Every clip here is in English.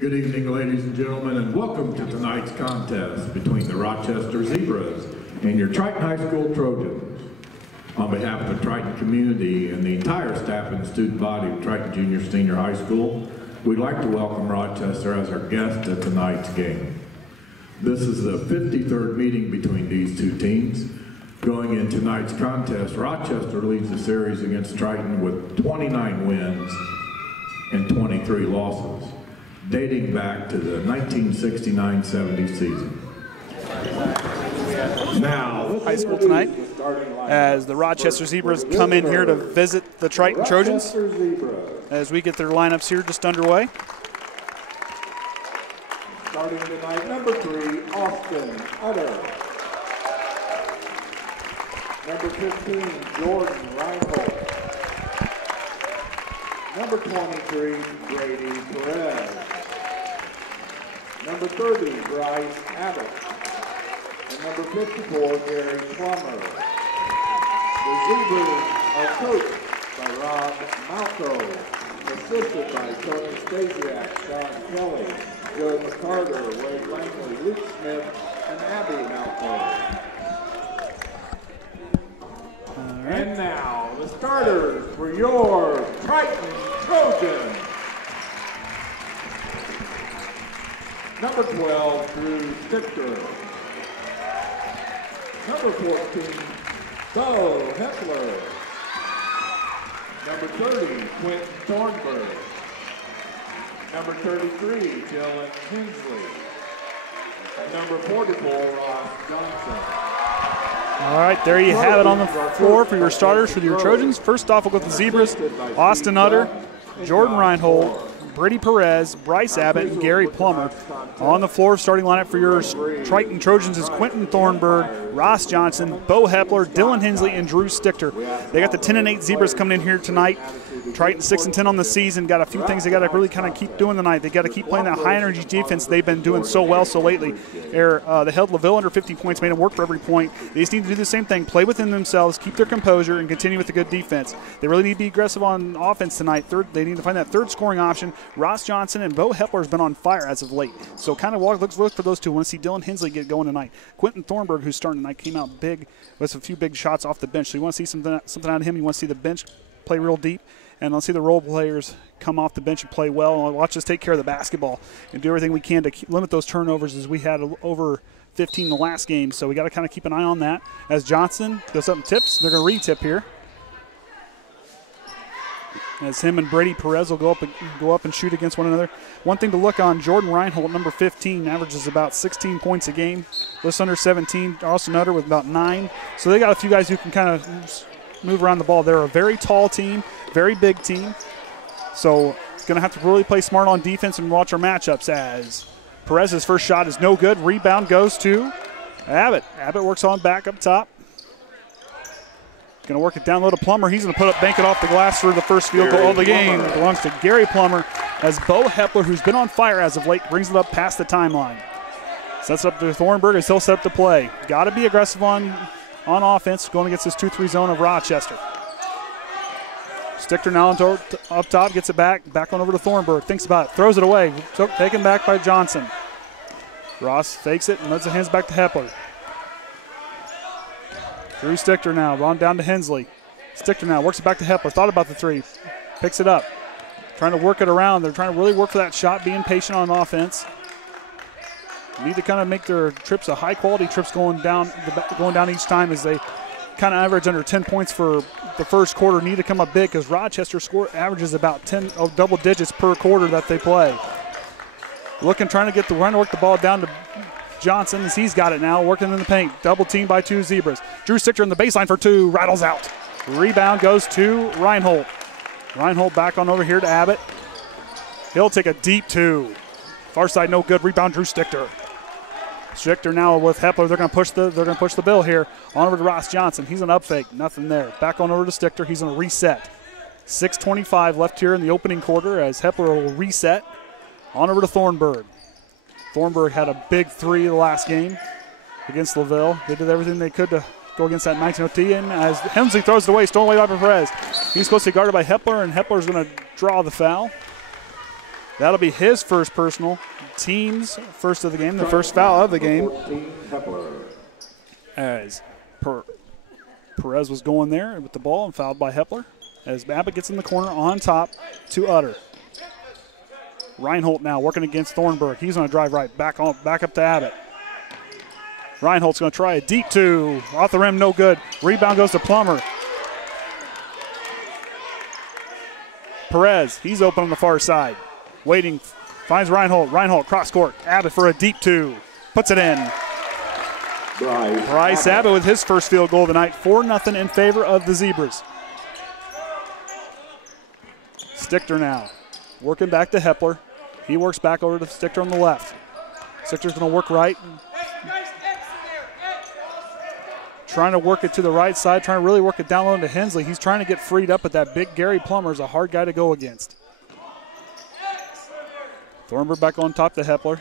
Good evening, ladies and gentlemen, and welcome to tonight's contest between the Rochester Zebras and your Triton High School Trojans. On behalf of the Triton community and the entire staff and student body of Triton Junior Senior High School, we'd like to welcome Rochester as our guest at tonight's game. This is the 53rd meeting between these two teams. Going in tonight's contest, Rochester leads the series against Triton with 29 wins and 23 losses, dating back to the 1969-70 season. Now, high school tonight, as the Rochester Zebras come in here to visit the Triton Trojans, as we get their lineups here just underway. Starting tonight, number 3, Austin Utter. Number 15, Jordan Reinholt. Number 23, Brady Perez. Number 30, Bryce Abbott. And number 54, Gary Plummer. The Zebras are coached by Rob Malchow, assisted by Trey Stesiak, Sean Kelly, Joe McCarter, Wade Langley, Luke Smith, and Abby Malchow. And now, the starters for your Triton Trojans. Number 12, Drew Stichter. Number 14, Beau Hepler. Number 30, Quentin Thornburg. Number 33, Dylan Hensley. And number 44, Ross Johnson. All right, there you have it on the floor for your starters for your Trojans. First off, we'll go with the Zebras. Austin Utter, Jordan Reinholt, Brady Perez, Bryce Abbott, and Gary Plummer. On the floor, starting lineup for your Triton Trojans is Quentin Thornburg, Ross Johnson, Beau Hepler, Dylan Hensley, and Drew Stichter. They got the 10-8 Zebras coming in here tonight. Triton 6-10 on the season. Got a few things they got to really kind of keep doing tonight. They got to keep playing that high-energy defense they've been doing so well so lately. They held LaVille under 50 points, made them work for every point. They just need to do the same thing, play within themselves, keep their composure, and continue with the good defense. They really need to be aggressive on offense tonight. They need to find that third scoring option. Ross Johnson and Beau Hepler has been on fire as of late. So kind of look for those two. I want to see Dylan Hensley get going tonight. Quentin Thornburg, who's starting tonight, came out big with a few big shots off the bench. So you want to see something out of him. You want to see the bench play real deep. And let's see the role players come off the bench and play well. And watch us take care of the basketball and do everything we can to limit those turnovers, as we had over 15 in the last game. So we got to kind of keep an eye on that. As Johnson goes up and tips, they're going to re-tip here. As him and Brady Perez will go up and shoot against one another. One thing to look on, Jordan Reinholt, number 15, averages about 16 points a game. Just under 17. Austin Utter with about 9. So they got a few guys who can kind of move around the ball. They're a very tall team, very big team. So going to have to really play smart on defense and watch our matchups, as Perez's first shot is no good. Rebound goes to Abbott. Abbott works on back up top. Going to work it down low to Plummer. He's going to bank it off the glass for the first field goal of the game. It belongs to Gary Plummer, as Beau Hepler, who's been on fire as of late, brings it up past the timeline. Sets it up to Thornburg as he'll set up to play. Got to be aggressive on offense going against this 2-3 zone of Rochester. Stichter now up top, gets it back on over to Thornburg. Thinks about it, throws it away. Taken back by Johnson. Ross fakes it and lets the hands back to Hepler. Drew Stichter now, on down to Hensley. Stichter now works it back to Hepler. Thought about the three. Picks it up. Trying to work it around. They're trying to really work for that shot, being patient on offense. Need to kind of make their trips a high-quality trips going down each time, as they kind of average under 10 points for the first quarter. Need to come up big, because Rochester averages about 10 double digits per quarter that they play. Trying to work the ball down to Johnson, as he's got it now, working in the paint. Double team by two Zebras. Drew Stichter in the baseline for two, rattles out. Rebound goes to Reinholt. Reinholt back on over here to Abbott. He'll take a deep two. Far side no good. Rebound Drew Stichter. Stichter now with Hepler. They're going to push the bill here. On over to Ross Johnson. He's an up fake. Nothing there. Back on over to Stichter. He's going to reset. 6:25 left here in the opening quarter, as Hepler will reset. On over to Thornburg. Thornburg had a big three the last game against LaVille. They did everything they could to go against that 19-0 team, as Hensley throws it away, stolen away by Perez. He's supposed to be guarded by Hepler, and Hepler's going to draw the foul. That'll be his first personal, team's first of the game, the first foul of the game. As Perez was going there with the ball and fouled by Hepler. As Abbott gets in the corner on top to Utter. Reinholt now working against Thornburg. He's going to drive right back up to Abbott. Reinholt's going to try a deep two. Off the rim, no good. Rebound goes to Plummer. Perez, he's open on the far side. Waiting, finds Reinholt. Reinholt cross court. Abbott for a deep two. Puts it in. Bryce Abbott with his first field goal of the night. 4-0 in favor of the Zebras. Stichter now working back to Hepler. He works back over to Stichter on the left. Stichter's going to work right. Trying to work it to the right side, trying to really work it down low to Hensley. He's trying to get freed up, but that big Gary Plummer is a hard guy to go against. Thornburg back on top to Hepler.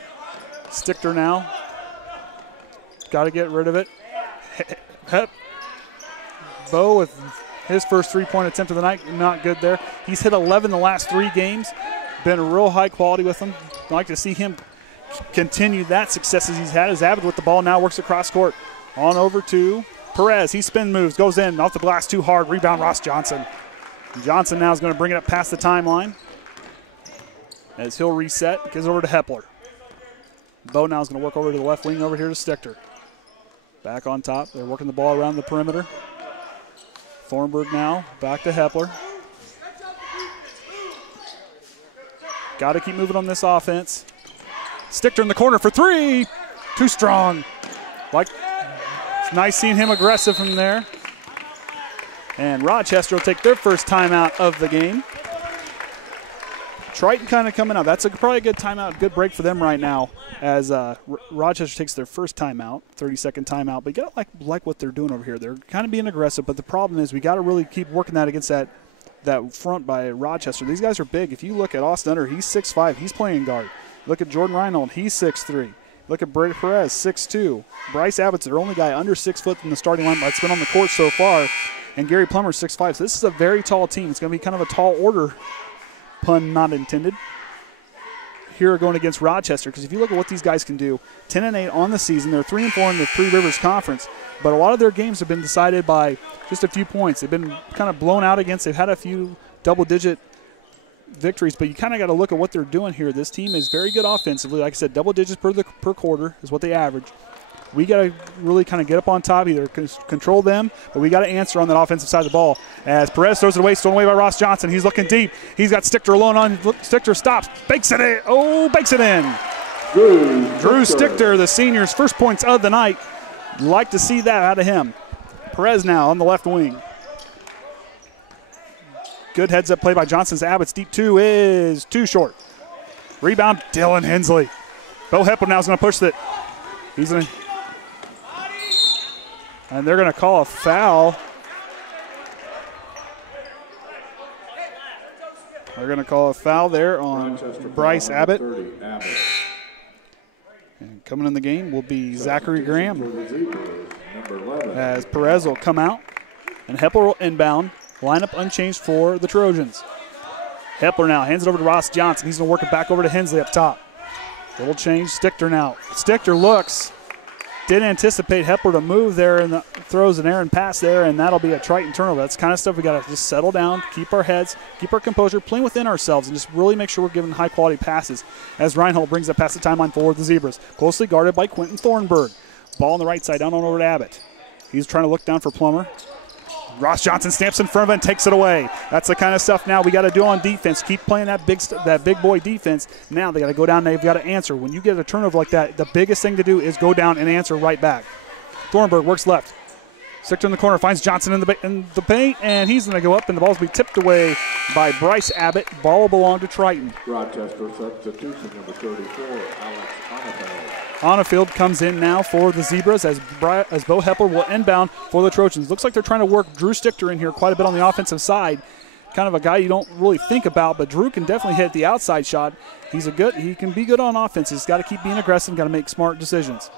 Stichter now. Got to get rid of it. Beau with his first three-point attempt of the night, not good there. He's hit 11 the last 3 games. Been a real high quality with him. I'd like to see him continue that success as he's had. As Abbott with the ball now works across court. On over to Perez. He spin moves, goes in, off the glass too hard. Rebound Ross Johnson. Johnson now is going to bring it up past the timeline. As he'll reset, gives over to Hepler. Beau now is going to work over to the left wing over here to Stichter. Back on top. They're working the ball around the perimeter. Thornburg now back to Hepler. Got to keep moving on this offense. Stichter in the corner for 3. Too strong. It's nice seeing him aggressive from there. And Rochester will take their first timeout of the game. Triton kind of coming out. That's probably a good timeout, good break for them right now as Rochester takes their first timeout, 30-second timeout. But you got to like what they're doing over here. They're kind of being aggressive, but the problem is we got to really keep working that against that front by Rochester. These guys are big. If you look at Austin Utter, he's 6'5". He's playing guard. Look at Jordan Reinhold. He's 6'3". Look at Brady Perez, 6'2". Bryce Abbott's their only guy under 6 foot in the starting line that's been on the court so far. And Gary Plummer, 6'5". So this is a very tall team. It's going to be kind of a tall order, pun not intended, here going against Rochester. Because if you look at what these guys can do, 10-8 on the season. They're 3-4 in the Three Rivers Conference. But a lot of their games have been decided by just a few points. They've been kind of blown out against. They've had a few double-digit victories, but you kind of got to look at what they're doing here. This team is very good offensively. Like I said, double digits per quarter is what they average. We got to really kind of get up on top, either control them, but we got to answer on that offensive side of the ball. As Perez throws it away, stolen away by Ross Johnson. He's looking deep. He's got Stichter alone on. Stichter stops, bakes it in. Oh, bakes it in. Drew Stichter, the senior's first points of the night. Like to see that out of him. Perez now on the left wing. Good heads-up play by Johnson's. Abbott's deep two is too short. Rebound, Dylan Hensley. Beau Hepler now is going to push it. He's going to, and they're going to call a foul. They're going to call a foul there on Bryce Abbott. And coming in the game will be Zachary Graham. As Perez will come out and Hepler will inbound. Lineup unchanged for the Trojans. Hepler now hands it over to Ross Johnson. He's going to work it back over to Hensley up top. Little change. Stichter now. Stichter looks. Didn't anticipate Hepler to move there and throws an errant pass there, and that'll be a Triton turnover. That's the kind of stuff we got to just settle down, keep our heads, keep our composure, playing within ourselves, and just really make sure we're giving high-quality passes as Reinholt brings it past the timeline forward the Zebras. Closely guarded by Quentin Thornburg. Ball on the right side, down on over to Abbott. He's trying to look down for Plummer. Ross Johnson stamps in front of it and takes it away. That's the kind of stuff now we got to do on defense. Keep playing that big boy defense. Now they got to go down. They've got to answer. When you get a turnover like that, the biggest thing to do is go down and answer right back. Thornburg works left. Stichter in the corner finds Johnson in the paint, and he's going to go up, and the ball's be tipped away by Bryce Abbott. Ball will belong to Triton. Rochester substitution number 34, Alex Ahnafield. Ahnafield comes in now for the Zebras as Beau Hepler will inbound for the Trojans. Looks like they're trying to work Drew Stichter in here quite a bit on the offensive side. Kind of a guy you don't really think about, but Drew can definitely hit the outside shot. He can be good on offense. He's got to keep being aggressive, got to make smart decisions.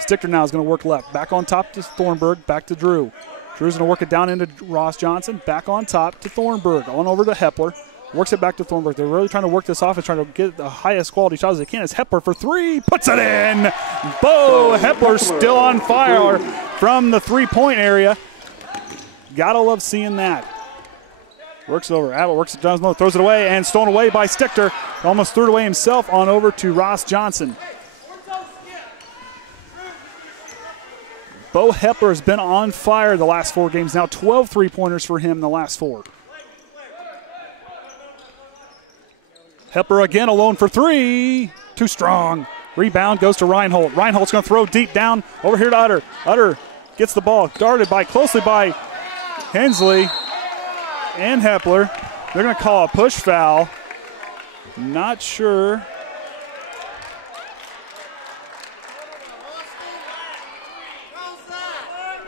Stichter now is going to work left. Back on top to Thornburg, back to Drew. Drew's going to work it down into Ross Johnson. Back on top to Thornburg. On over to Hepler. Works it back to Thornburg. They're really trying to work this off and trying to get the highest quality shots as they can. As Hepler for three, puts it in. Beau Hepler still on fire from the three-point area. Gotta love seeing that. Works it over. Abbott works it down low, throws it away, and stolen away by Stichter. Almost threw it away himself on over to Ross Johnson. Beau Hepler has been on fire the last 4 games. Now 12 three-pointers for him in the last 4. Hepler again alone for 3. Too strong. Rebound goes to Reinholt. Reinholt's going to throw deep down over here to Utter. Utter gets the ball guarded closely by Hensley and Hepler. They're going to call a push foul. Not sure.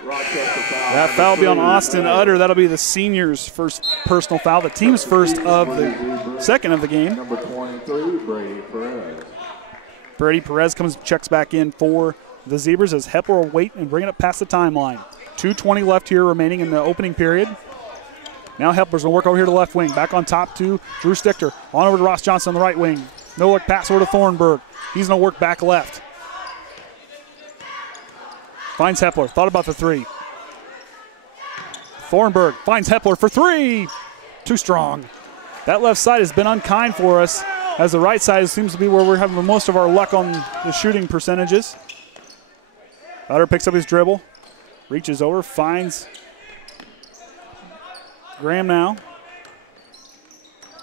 That foul will be on Austin Utter. That'll be the senior's first personal foul. The team's first of the second of the game. Number 23, Brady Perez. Brady Perez checks back in for the Zebras as Hepler will wait and bring it up past the timeline. 2:20 left here remaining in the opening period. Now Hepler's going to work over here to the left wing. Back on top to Drew Stichter. On over to Ross Johnson on the right wing. No look pass over to Thornburg. He's going to work back left. Finds Hepler. Thought about the 3. Thornburg finds Hepler for 3. Too strong. That left side has been unkind for us, as the right side seems to be where we're having most of our luck on the shooting percentages. Utter picks up his dribble. Reaches over. Finds Graham now.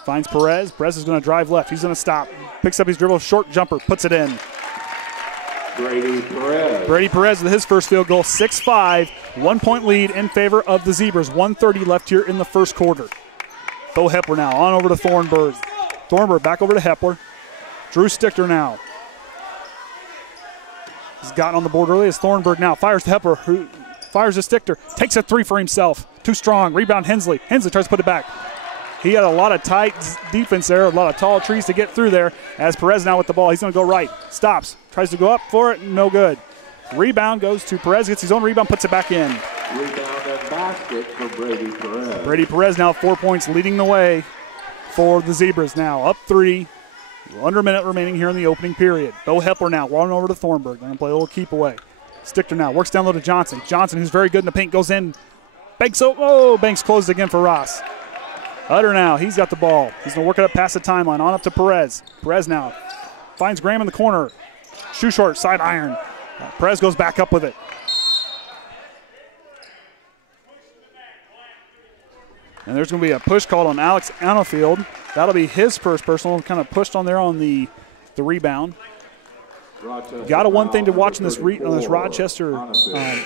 Finds Perez. Perez is going to drive left. He's going to stop. Picks up his dribble. Short jumper. Puts it in. Brady Perez. Brady Perez with his first field goal, 6-5, 1-point lead in favor of the Zebras. 1:30 left here in the first quarter. Beau Hepler now on over to Thornburg. Thornburg back over to Hepler. Drew Stichter now. He's gotten on the board early as Thornburg now fires to Hepler, who fires to Stichter. Takes a 3 for himself. Too strong. Rebound Hensley. Hensley tries to put it back. He had a lot of tight defense there, a lot of tall trees to get through there. As Perez now with the ball, he's going to go right. Stops. Tries to go up for it. No good. Rebound goes to Perez. Gets his own rebound. Puts it back in. Rebound and basket for Brady Perez. Brady Perez now 4 points, leading the way for the Zebras now. Up 3. Under a minute remaining here in the opening period. Beau Hepler now running over to Thornburg. They're going to play a little keep away. Stichter now works down low to Johnson. Johnson, who's very good in the paint, goes in. Banks closed again for Ross. Utter now, he's got the ball. He's going to work it up past the timeline, on up to Perez. Perez now finds Graham in the corner. Shoe short, side iron. Perez goes back up with it. And there's going to be a push called on Alex Ahnafield. That'll be his first personal, kind of pushed on there on the rebound. Got a one thing to watch on this Rochester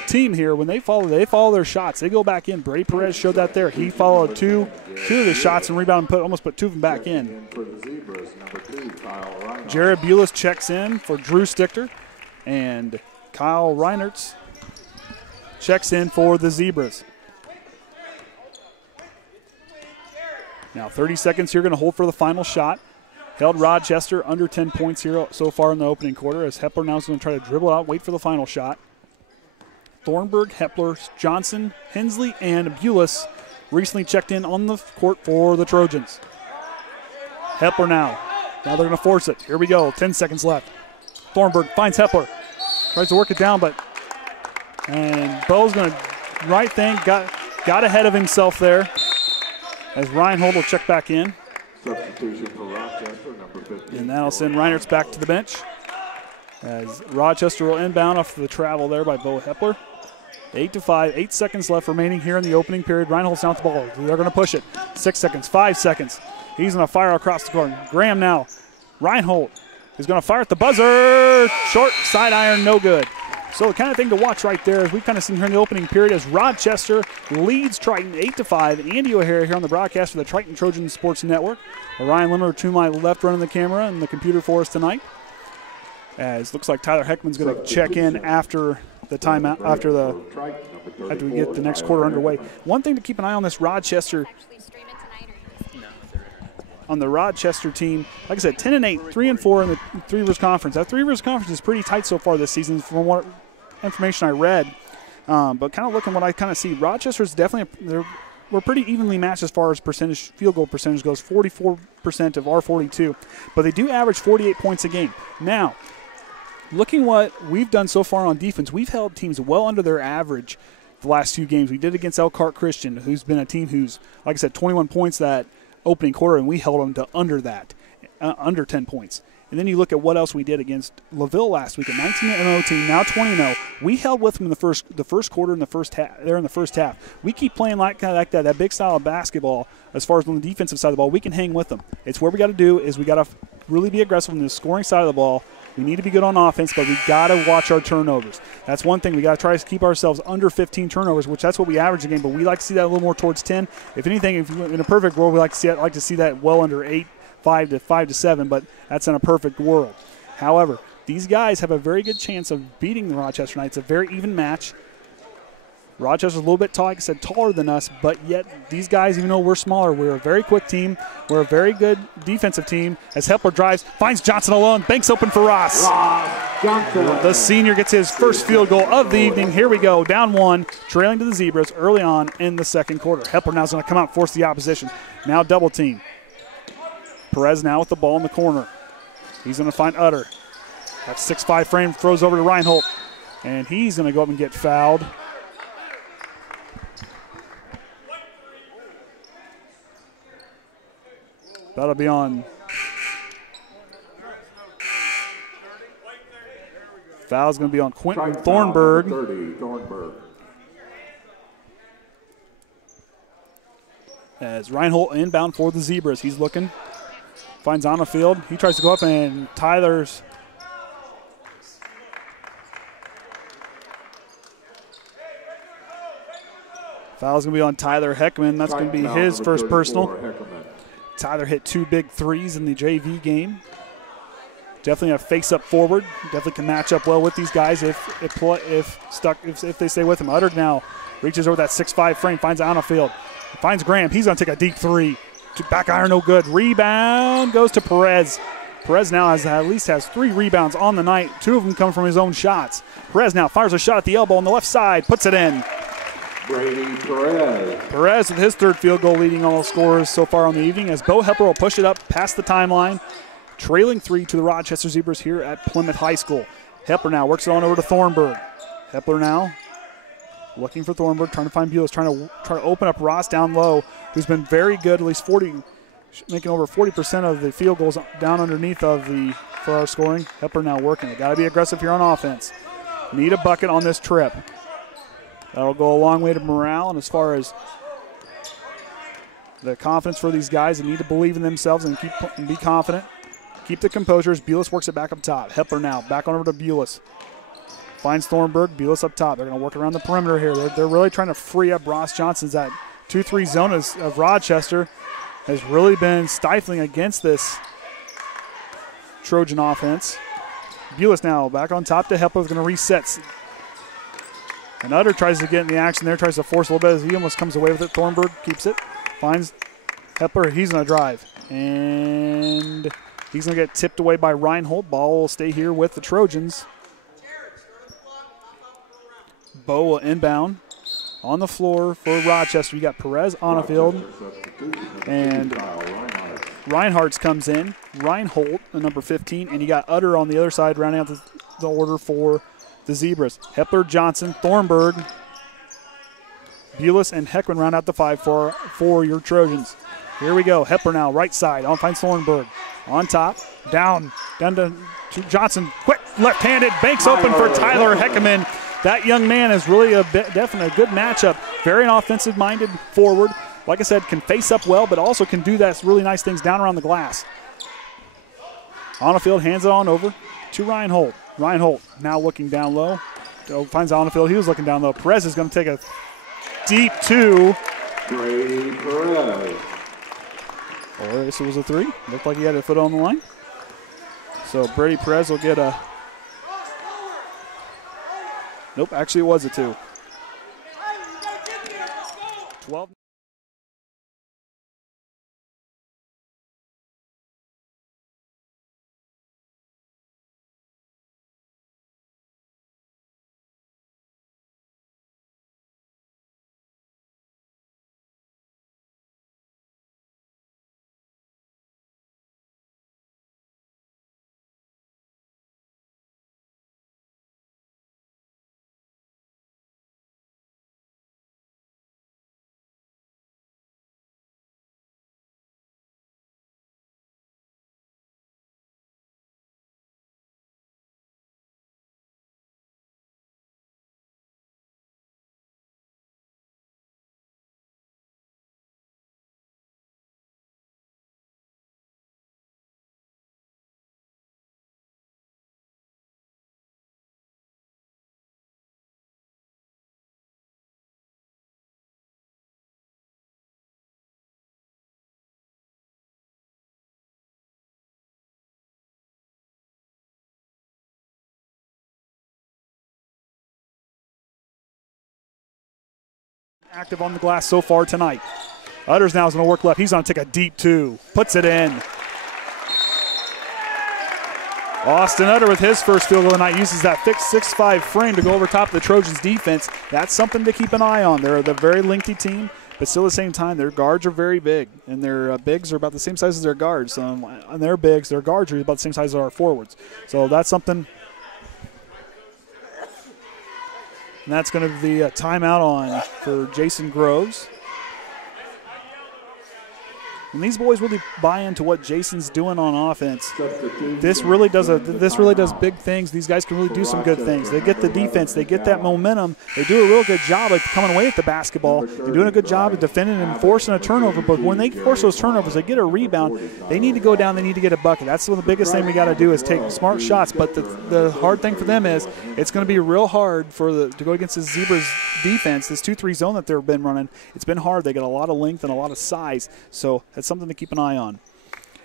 team here. When they follow their shots. They go back in. Brady Perez showed that there. He followed two of the shots and rebound and almost put 2 of them back in. Jared Bules checks in for Drew Stichter. And Kyle Reinartz checks in for the Zebras. Now 30 seconds here, going to hold for the final shot. Held Rochester under 10 points here so far in the opening quarter, as Hepler now is going to try to dribble out, wait for the final shot. Thornburg, Hepler, Johnson, Hensley, and Bules recently checked in on the court for the Trojans. Hepler now. Now they're going to force it. Here we go. 10 seconds left. Thornburg finds Hepler. Tries to work it down, and Beau's going to right thing. Got ahead of himself there, as Reinholt will check back in. Substitution for Rochester, number 15. And that'll send Reinartz back to the bench, as Rochester will inbound off the travel there by Beau Hepler. 8-5, 8 seconds left remaining here in the opening period. Reinhold's down with the ball. They're going to push it. 6 seconds, 5 seconds. He's going to fire across the court. Graham now. Reinholt is going to fire at the buzzer. Short side iron, no good. So the kind of thing to watch right there, as we've kind of seen here in the opening period, as Rochester leads Triton 8-5. Andy O'Hara here on the broadcast for the Triton Trojan Sports Network. Ryan Limmer to my left running the camera and the computer for us tonight. As looks like Tyler Heckaman's going to check in after the timeout, after we get the next quarter underway. One thing to keep an eye on this Rochester, on the Rochester team, like I said, 10-8, 3-4 in the Three Rivers Conference. That Three Rivers Conference is pretty tight so far this season from what information I read. But kind of looking what I kind of see, Rochester's definitely we're pretty evenly matched as far as field goal percentage goes, 44% of our 42. But they do average 48 points a game. Now, looking what we've done so far on defense, we've held teams well under their average the last few games. We did against Elkhart Christian, who's been a team who's, like I said, 21 points that opening quarter, and we held them to under that, under 10 points. And then you look at what else we did against LaVille last week, a 19-0 team, now 20-0. We held with them in the first quarter and the first half. They're in the first half. We keep playing like that big style of basketball. As far as on the defensive side of the ball, we can hang with them. It's where we got to do is we got to really be aggressive on the scoring side of the ball. We need to be good on offense, but we got to watch our turnovers. That's one thing. We got to try to keep ourselves under 15 turnovers, which that's what we average a game. But we like to see that a little more towards 10. If anything, if in a perfect world, we like to see that well under 8. 5 to 7, but that's in a perfect world. However, these guys have a very good chance of beating the Rochester Knights. It's a very even match. Rochester's a little bit tall, like I said, taller than us, but yet these guys, even though we're smaller, we're a very quick team. We're a very good defensive team. As Hepler drives, finds Johnson alone, banks open for Ross. The senior gets his first field goal of the evening. Here we go, down 1, trailing to the Zebras early on in the second quarter. Hepler now is going to come out and force the opposition. Now double team. Perez now with the ball in the corner. He's going to find Utter. That 6'5" frame throws over to Reinholt, and he's going to go up and get fouled. That'll be on. Foul's going to be on Quentin Thornburg. As Reinholt inbound for the Zebras. He's looking. Finds Ahnafield. He tries to go up, and Tyler's. Foul's going to be on Tyler Heckaman. That's going to be his first personal. Tyler hit 2 big threes in the JV game. Definitely a face-up forward. Definitely can match up well with these guys if they stay with him. Utter now reaches over that 6'5" frame, finds Ahnafield. Finds Graham. He's going to take a deep three. Back iron, no good. Rebound goes to Perez. Perez now at least has 3 rebounds on the night. 2 of them come from his own shots. Perez now fires a shot at the elbow on the left side, puts it in. Brady Perez. Perez with his 3rd field goal, leading all scorers so far on the evening, as Beau Hepler will push it up past the timeline, trailing 3 to the Rochester Zebras here at Plymouth High School. Hepler now works it on over to Thornburg. Hepler now looking for Thornburg, trying to find Bules, trying to open up Ross down low, who's been very good, at least making over 40% of the field goals down underneath for our scoring. Hepler now working it. Got to be aggressive here on offense. Need a bucket on this trip. That'll go a long way to morale, and as far as the confidence for these guys, they need to believe in themselves and be confident. Keep the composure as Bules works it back up top. Hepler now back on over to Bules. Finds Thornburg, Bules up top. They're going to work around the perimeter here. They're really trying to free up Ross Johnson's that 2-3 zone of Rochester has really been stifling against this Trojan offense. Bules now back on top to Hepler, going to reset. And Utter tries to get in the action there, tries to force a little bit as he almost comes away with it. Thornburg keeps it, finds Hepler. He's going to drive. And he's going to get tipped away by Reinholt. Ball will stay here with the Trojans. Beau will inbound on the floor for Rochester. You got Perez, Ahnafield, and Reinartz comes in. Reinholt, the number 15, and you got Utter on the other side rounding out the order for the Zebras. Hepler, Johnson, Thornburg, Bules, and Heckman round out the 5 for your Trojans. Here we go. Hepler now, right side. On finds Thornburg. On top, down to Johnson. Quick, left-handed, banks open for Tyler Heckaman. That young man is really definitely a good matchup. Very an offensive-minded forward. Like I said, can face up well, but also can do that really nice things down around the glass. Ahnafield hands it on over to Reinholt. Reinholt now looking down low. Finds Ahnafield. He was looking down low. Perez is going to take a deep 2. Brady Perez. Or this was a 3. Looked like he had a foot on the line. So Brady Perez will get a. Nope, actually it was a 2. 12. active on the glass so far tonight. Utters now is going to work left. He's going to take a deep two. Puts it in. Austin Utter with his first field goal tonight uses that fixed 6'5" frame to go over top of the Trojans defense. That's something to keep an eye on. They're a very lengthy team, but still at the same time, their guards are very big, and their bigs are about the same size as their guards. And their bigs, their guards are about the same size as our forwards. So that's something. And that's going to be a timeout on for Jason Groves. When these boys really buy into what Jason's doing on offense, this really does big things. These guys can really do some good things. They get the defense, they get that momentum. They do a real good job of coming away with the basketball. They're doing a good job of defending and forcing a turnover. But when they force those turnovers, they get a rebound. They need to go down. They need to get a bucket. That's one of the biggest thing we got to do is take smart shots. But the hard thing for them is it's going to be real hard to go against the Zebras defense. This 2-3 zone that they've been running, it's been hard. They got a lot of length and a lot of size. So that's something to keep an eye on.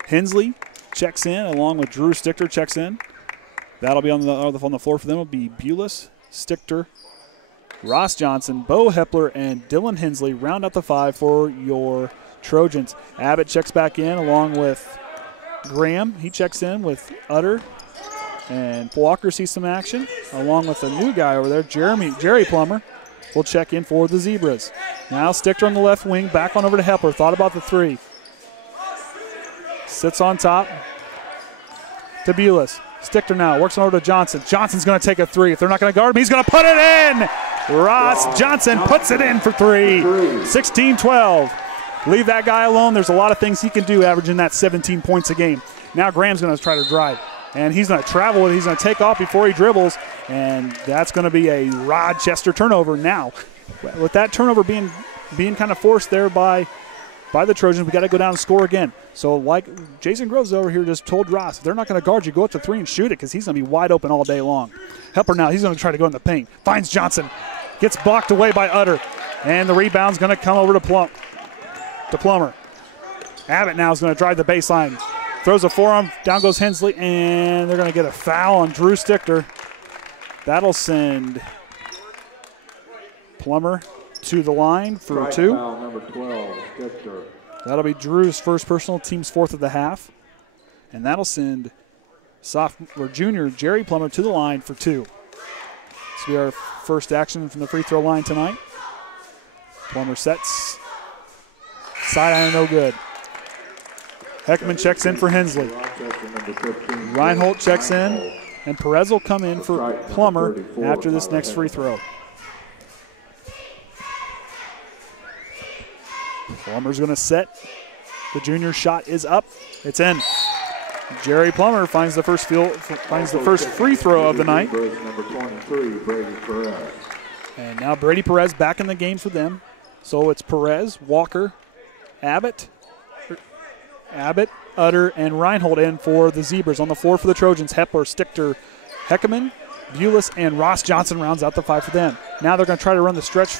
Hensley checks in along with Drew Stichter checks in. That'll be on the floor for them. It'll be Bules, Stichter, Ross Johnson, Beau Hepler, and Dylan Hensley round out the 5 for your Trojans. Abbott checks back in along with Graham. He checks in with Utter. And Walker sees some action along with a new guy over there, Jerry Plummer. Will check in for the Zebras. Now Stichter on the left wing, back on over to Hepler. Thought about the 3. Sits on top to Bules. Stichter now works on over to Johnson. Johnson's going to take a 3. If they're not going to guard him, he's going to put it in. Ross Johnson puts it in for 3. 16-12. Leave that guy alone. There's a lot of things he can do, averaging that 17 points a game. Now Graham's going to try to drive. And he's going to travel it. He's going to take off before he dribbles. And that's going to be a Rochester turnover now. With that turnover being kind of forced there by the Trojans, we got to go down and score again. So like Jason Groves over here just told Ross, if they're not going to guard you, go up to 3 and shoot it because he's going to be wide open all day long. Hepler now, he's going to try to go in the paint. Finds Johnson. Gets blocked away by Utter. And the rebound's going to come over to Plummer. Abbott now is going to drive the baseline. Throws a forearm, down goes Hensley, and they're going to get a foul on Drew Stichter. That'll send Plummer to the line for 2. Foul number 12, Stichter. That'll be Drew's first personal, team's 4th of the half. And that'll send junior Jerry Plummer to the line for 2. This will be our first action from the free throw line tonight. Plummer sets. Sideline no good. Heckaman checks in for Hensley. Reinholt checks in, and Perez will come in for Plummer after this next free throw. Plummer's going to set. The junior shot is up. It's in. Jerry Plummer finds the first free throw of the night. And now Brady Perez back in the game for them. So it's Perez, Walker, Abbott, Utter, and Reinholt in for the Zebras. On the floor for the Trojans, Hepler, Stichter, Heckaman, Bules, and Ross Johnson rounds out the 5 for them. Now they're going to try to run the stretch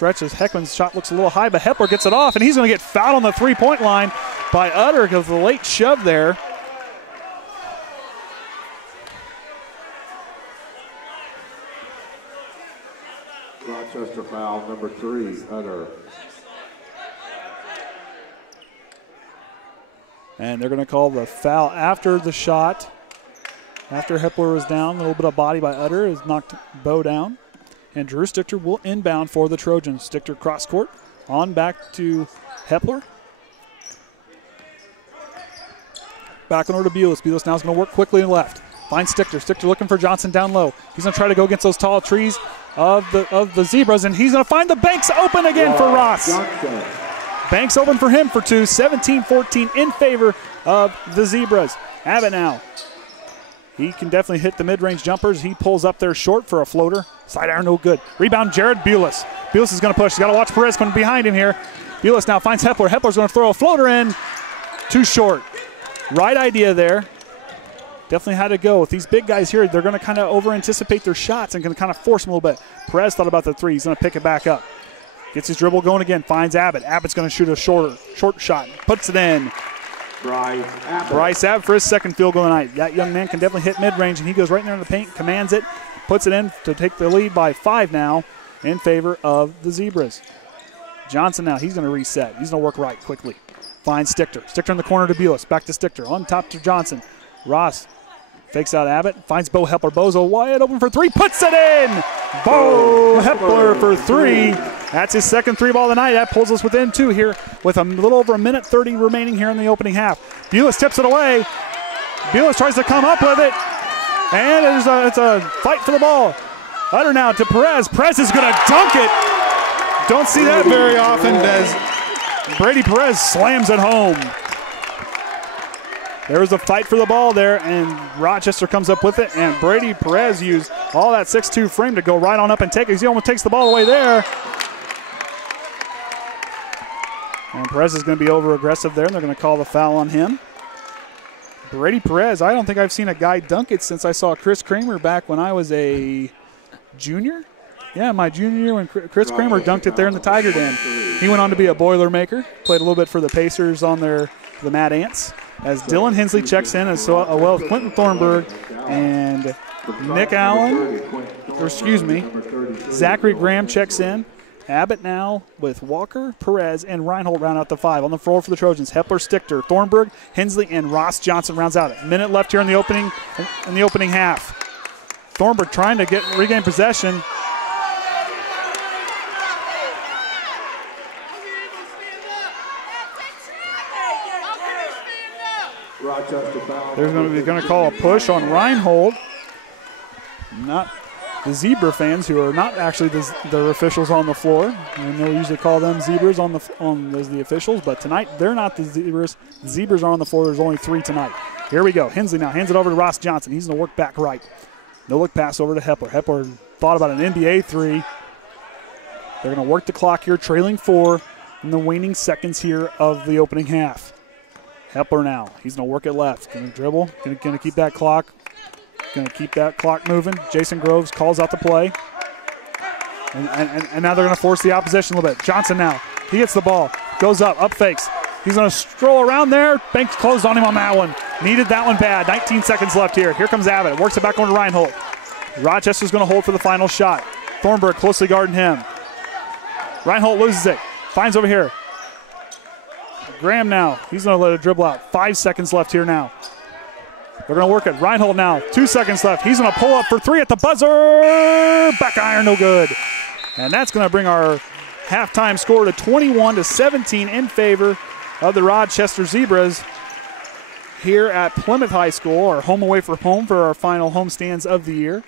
as Heckman's shot looks a little high, but Hepler gets it off, and he's going to get fouled on the 3-point line by Utter because of the late shove there. Rochester foul number 3, Utter. And they're going to call the foul after the shot. After Hepler was down, a little bit of body by Utter has knocked Beau down. And Drew Stichter will inbound for the Trojans. Stichter cross court, on back to Hepler. Back on over to Bules. Bules now is going to work quickly and left. Finds Stichter. Stichter looking for Johnson down low. He's going to try to go against those tall trees of the Zebras, and he's going to find the Banks open again for Ross. Johnson. Banks open for him for 2, 17-14 in favor of the Zebras. Abbott now. He can definitely hit the mid-range jumpers. He pulls up there short for a floater. Side iron no good. Rebound Jared Bules. Bules is going to push. He's got to watch Perez coming behind him here. Bules now finds Hepler. Hepler's going to throw a floater in. Too short. Right idea there. Definitely had to go. With these big guys here, they're going to kind of over-anticipate their shots and going to kind of force them a little bit. Perez thought about the 3. He's going to pick it back up. Gets his dribble going again. Finds Abbott. Abbott's going to shoot a short shot. Puts it in. Bryce Abbott for his second field goal tonight. That young man can definitely hit mid-range, and he goes right in there in the paint, commands it, puts it in to take the lead by 5 now in favor of the Zebras. Johnson now, he's going to reset. He's going to work right quickly. Finds Stichter. Stichter in the corner to Bules. Back to Stichter. On top to Johnson. Ross fakes out Abbott. Finds Beau Hepler. Bozo wide open for three. Puts it in! Beau Hepler for three. That's his second three ball of the night. That pulls us within two here with a little over a minute 30 remaining here in the opening half. Bules tips it away. Bules tries to come up with it. And it's a fight for the ball. Utter now to Perez. Perez is going to dunk it. Don't see that very often as Brady Perez slams it home. There was a fight for the ball there, and Rochester comes up with it, and Brady Perez used all that 6'2" frame to go right on up and take it. He almost takes the ball away there. And Perez is going to be over-aggressive there, and they're going to call the foul on him. Brady Perez, I don't think I've seen a guy dunk it since I saw Chris Kramer back when I was a junior. Yeah, my junior year when Chris Kramer dunked it there in the Tiger Den. He went on to be a Boilermaker, played a little bit for the Pacers on the Mad Ants. As Dylan Hensley checks in, as well as Quentin Thornburg and Nick Allen, Zachary Graham checks in. Abbott now with Walker, Perez, and Reinholt round out the five. On the floor for the Trojans, Hepler, Stichter, Thornburg, Hensley, and Ross Johnson rounds out it. Minute left here in the opening half. Thornburg trying to regain possession. They're going to call a push on Reinhold. Not the Zebra fans, who are not actually the officials on the floor. And they'll usually call them Zebras as the officials, but tonight they're not the Zebras. The Zebras are on the floor. There's only three tonight. Here we go. Hensley now hands it over to Ross Johnson. He's going to work back right. No look pass over to Hepler. Hepler thought about an NBA three. They're going to work the clock here, trailing 4 in the waning seconds here of the opening half. Hepler now. He's going to work it left. Going to dribble. Going to keep that clock. Going to keep that clock moving. Jason Groves calls out the play. And now they're going to force the opposition a little bit. Johnson now. He gets the ball. Goes up fakes. He's going to stroll around there. Banks closed on him on that one. Needed that one bad. 19 seconds left here. Here comes Abbott. Works it back on to Reinholt. Rochester's going to hold for the final shot. Thornburg closely guarding him. Reinholt loses it. Finds over here. Graham now. He's going to let it dribble out. 5 seconds left here now. They're going to work it. Reinhold now. 2 seconds left. He's going to pull up for three at the buzzer. Back iron, no good. And that's going to bring our halftime score to 21-17 in favor of the Rochester Zebras here at Plymouth High School, our home away for home for our final home stands of the year.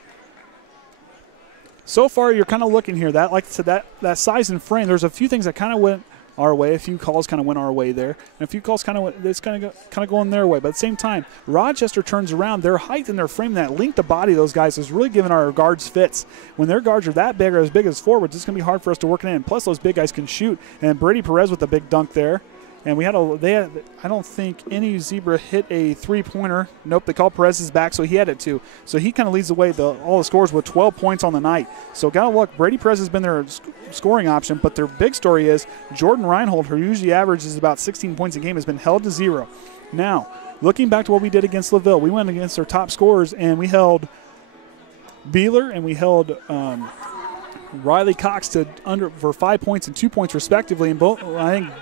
So far, you're kind of looking here. That, like I said, that size and frame, there's a few things that kind of went our way. A few calls kind of went our way there. And a few calls kind of going their way. But at the same time, Rochester turns around. Their height and their frame, that length of body of those guys is really giving our guards fits. When their guards are that big or as big as forwards, it's going to be hard for us to work it in. Plus, those big guys can shoot. And Brady Perez with a big dunk there. And I don't think any Zebra hit a three-pointer. Nope, they called Perez's back, so he had it too. So he kind of leads the way, all the scores with 12 points on the night. So got to look, Brady Perez has been their scoring option, but their big story is Jordan Reinhold, who usually averages about 16 points a game, has been held to 0. Now, looking back to what we did against LaVille, we went against their top scorers, and we held Beeler and we held Riley Cox to under for 5 points and 2 points respectively, and both, I think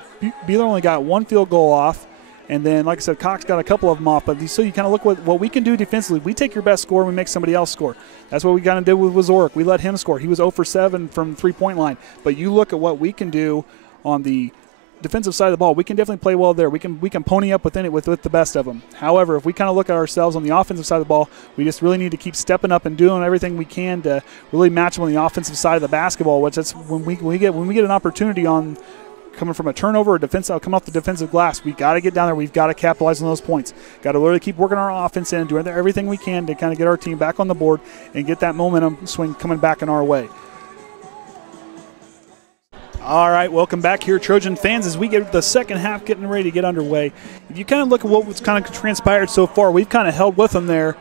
Beeler only got one field goal off, and then, like I said, Cox got a couple of them off. But so you kind of look what we can do defensively. We take your best score and we make somebody else score. That's what we got to do with Wazorek. We let him score. He was 0 for 7 from the three-point line. But you look at what we can do on the defensive side of the ball. We can definitely play well there. We can pony up within it with the best of them. However, if we kind of look at ourselves on the offensive side of the ball, we just really need to keep stepping up and doing everything we can to really match them on the offensive side of the basketball. Which that's when we get an opportunity on coming from a turnover or coming off the defensive glass, we got to get down there. We've got to capitalize on those points. Got to literally keep working our offense in, doing everything we can to kind of get our team back on the board and get that momentum swing coming back in our way. All right, welcome back here, Trojan fans, as we get the second half getting ready to get underway. If you kind of look at what's kind of transpired so far, we've kind of held with them there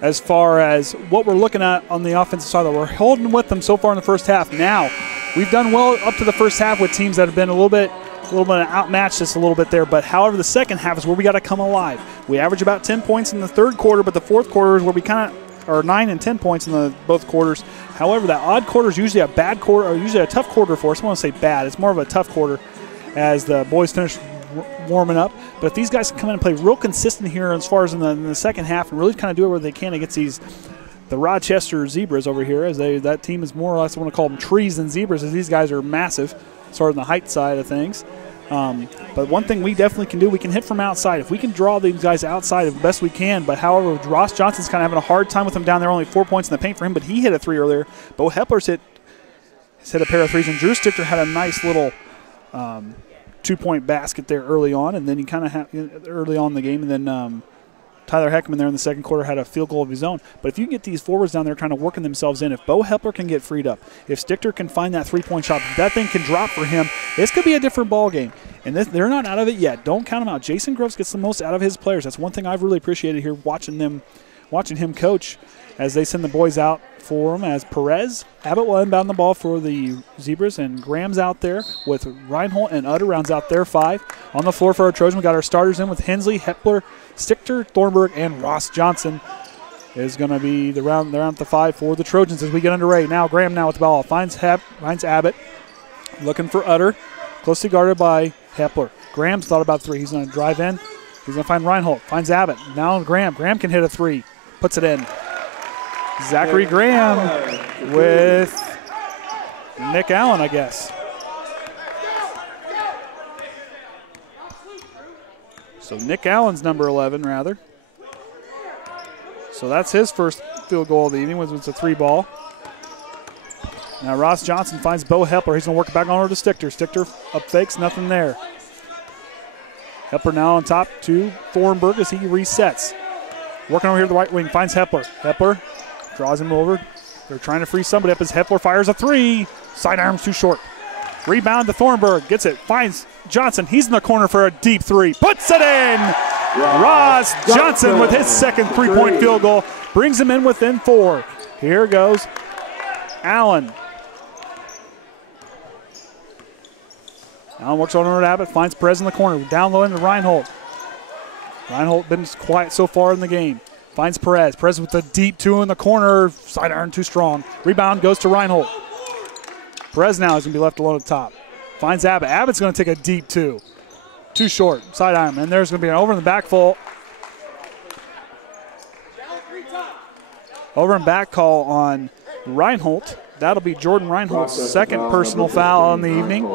as far as what we're looking at on the offensive side. We're holding with them so far in the first half. Now, we've done well up to the first half with teams that have been a little bit outmatched us a little bit there. But however, the second half is where we got to come alive. We average about 10 points in the third quarter, but the fourth quarter is where we kind of or 9 and 10 points in both quarters. However, that odd quarter is usually a bad quarter, or usually a tough quarter for us. I don't want to say bad. It's more of a tough quarter as the boys finish warming up. But if these guys can come in and play real consistent here as far as in the second half and really kind of do it where they can against the Rochester Zebras over here, as that team is more or less, I want to call them trees than zebras, as these guys are massive, sort of on the height side of things. But one thing we definitely can do, we can hit from outside. If we can draw these guys outside as best we can, but however, Ross Johnson's kind of having a hard time with them down there, only 4 points in the paint for him, but he hit a 3 earlier. Beau Hepler's hit a pair of threes, and Drew Stichter had a nice little 2-point basket there early on, and then he kind of had early on in the game, and then Tyler Heckaman there in the second quarter had a field goal of his own. But if you can get these forwards down there kind of working themselves in, if Beau Hepler can get freed up, if Stichter can find that 3-point shot, if that thing can drop for him, this could be a different ball game. And they're not out of it yet. Don't count them out. Jason Groves gets the most out of his players. That's one thing I've really appreciated here watching him coach as they send the boys out for him, as Perez. Abbott will inbound the ball for the Zebras, and Graham's out there with Reinholt, and Utter rounds out their 5. On the floor for our Trojans, we got our starters in with Hensley, Hepler, Stichter, Thornburg, and Ross Johnson is going to be they're at the 5 for the Trojans as we get underway. Now Graham with the ball. Finds Abbott, looking for Utter, closely guarded by Hepler. Graham's thought about 3. He's going to drive in. He's going to find Reinholt. Finds Abbott. Now Graham. Graham can hit a 3. Puts it in. Zachary Graham with Nick Allen, I guess. So Nick Allen's number 11, rather. So that's his first field goal of the evening, it's a 3 ball. Now Ross Johnson finds Beau Hepler. He's going to work it back on over to Stichter. Stichter up fakes, nothing there. Hepler now on top to Thornburg as he resets. Working over here to the right wing, finds Hepler. Hepler draws him over. They're trying to free somebody up as Hepler fires a 3. Sidearm's too short. Rebound to Thornburg. Gets it. Finds Johnson. He's in the corner for a deep 3. Puts it in. Ross Johnson with his second 3-point field goal. Brings him in within 4. Here goes Allen. Allen works on over to Abbott. Finds Perez in the corner. Down low into Reinholt. Reinholt been quiet so far in the game. Finds Perez. Perez with the deep 2 in the corner. Sidearm too strong. Rebound goes to Reinholt. Perez now is going to be left alone at the top. Finds Abbott. Abbott's going to take a deep 2. Too short. Sidearm. And there's going to be an over in the back full. Over and back call on Reinholt. That'll be Jordan Reinholt's second personal foul on the evening.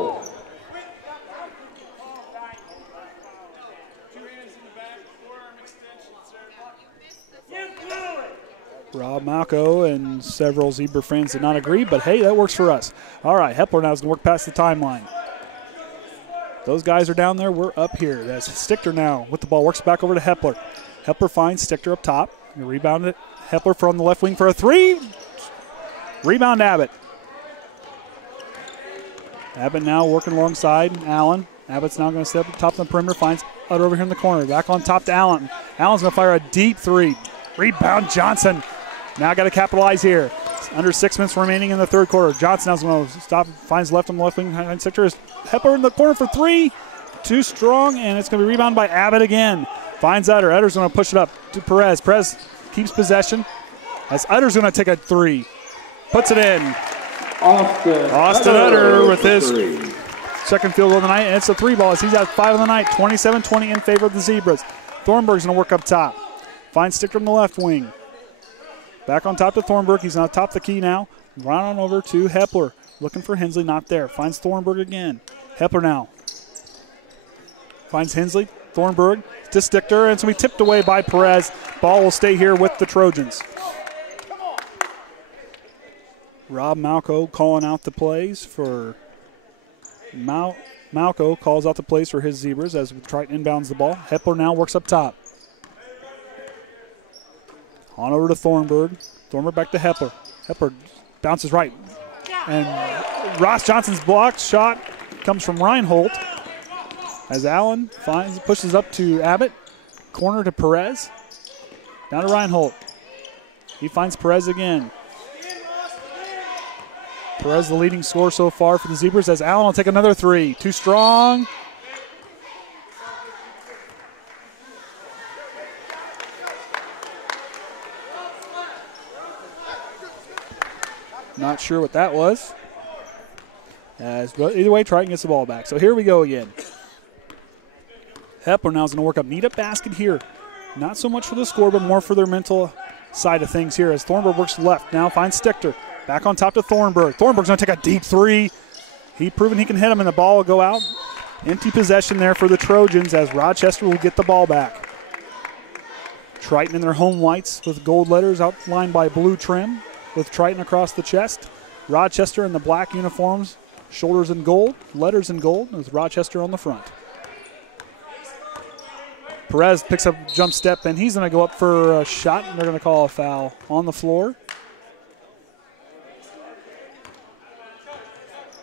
Rob Malchow and several Zebra fans did not agree, but hey, that works for us. All right, Hepler now is going to work past the timeline. Those guys are down there. We're up here. That's Stichter now with the ball. Works back over to Hepler. Hepler finds Stichter up top. Rebound it. Hepler from the left wing for a 3. Rebound Abbott. Abbott now working alongside Allen. Abbott's now going to step up top of the perimeter. Finds Utter over here in the corner. Back on top to Allen. Allen's going to fire a deep 3. Rebound Johnson. Now got to capitalize here. Under 6 minutes remaining in the third quarter. Johnson now's going to stop. Finds left on the left wing behind Stichter. Hepler in the corner for 3. Too strong, and it's going to be rebounded by Abbott again. Finds Utter. Utter's going to push it up to Perez. Perez keeps possession as Utter's going to take a 3. Puts it in. Austin Utter with his second field goal of the night, and it's a 3 ball as he's at 5 of the night. 27-20 in favor of the Zebras. Thornburg's going to work up top. Finds Stichter on the left wing. Back on top to Thornburg. He's on top of the key now. Right on over to Hepler. Looking for Hensley, not there. Finds Thornburg again. Hepler now. Finds Hensley. Thornburg to Stichter, and so we tipped away by Perez. Ball will stay here with the Trojans. Rob Malchow calling out the plays for Malchow calls out the plays for his Zebras as Triton inbounds the ball. Hepler now works up top. On over to Thornburg. Thornburg back to Hepler. Hepler bounces right. And Ross Johnson's blocked shot comes from Reinholt. As Allen pushes up to Abbott. Corner to Perez. Down to Reinholt. He finds Perez again. Perez the leading scorer so far for the Zebras as Allen will take another 3. Too strong. Not sure what that was. But either way, Triton gets the ball back. So here we go again. Hepler now is going to work up. Need a basket here. Not so much for the score, but more for their mental side of things here as Thornburg works left. Now finds Stichter. Back on top to Thornburg. Thornburg's going to take a deep three. He's proven he can hit him, and the ball will go out. Empty possession there for the Trojans as Rochester will get the ball back. Triton in their home whites with gold letters outlined by blue trim with Triton across the chest. Rochester in the black uniforms, shoulders in gold, letters in gold, with Rochester on the front. Perez picks up jump step, and he's going to go up for a shot, and they're going to call a foul on the floor.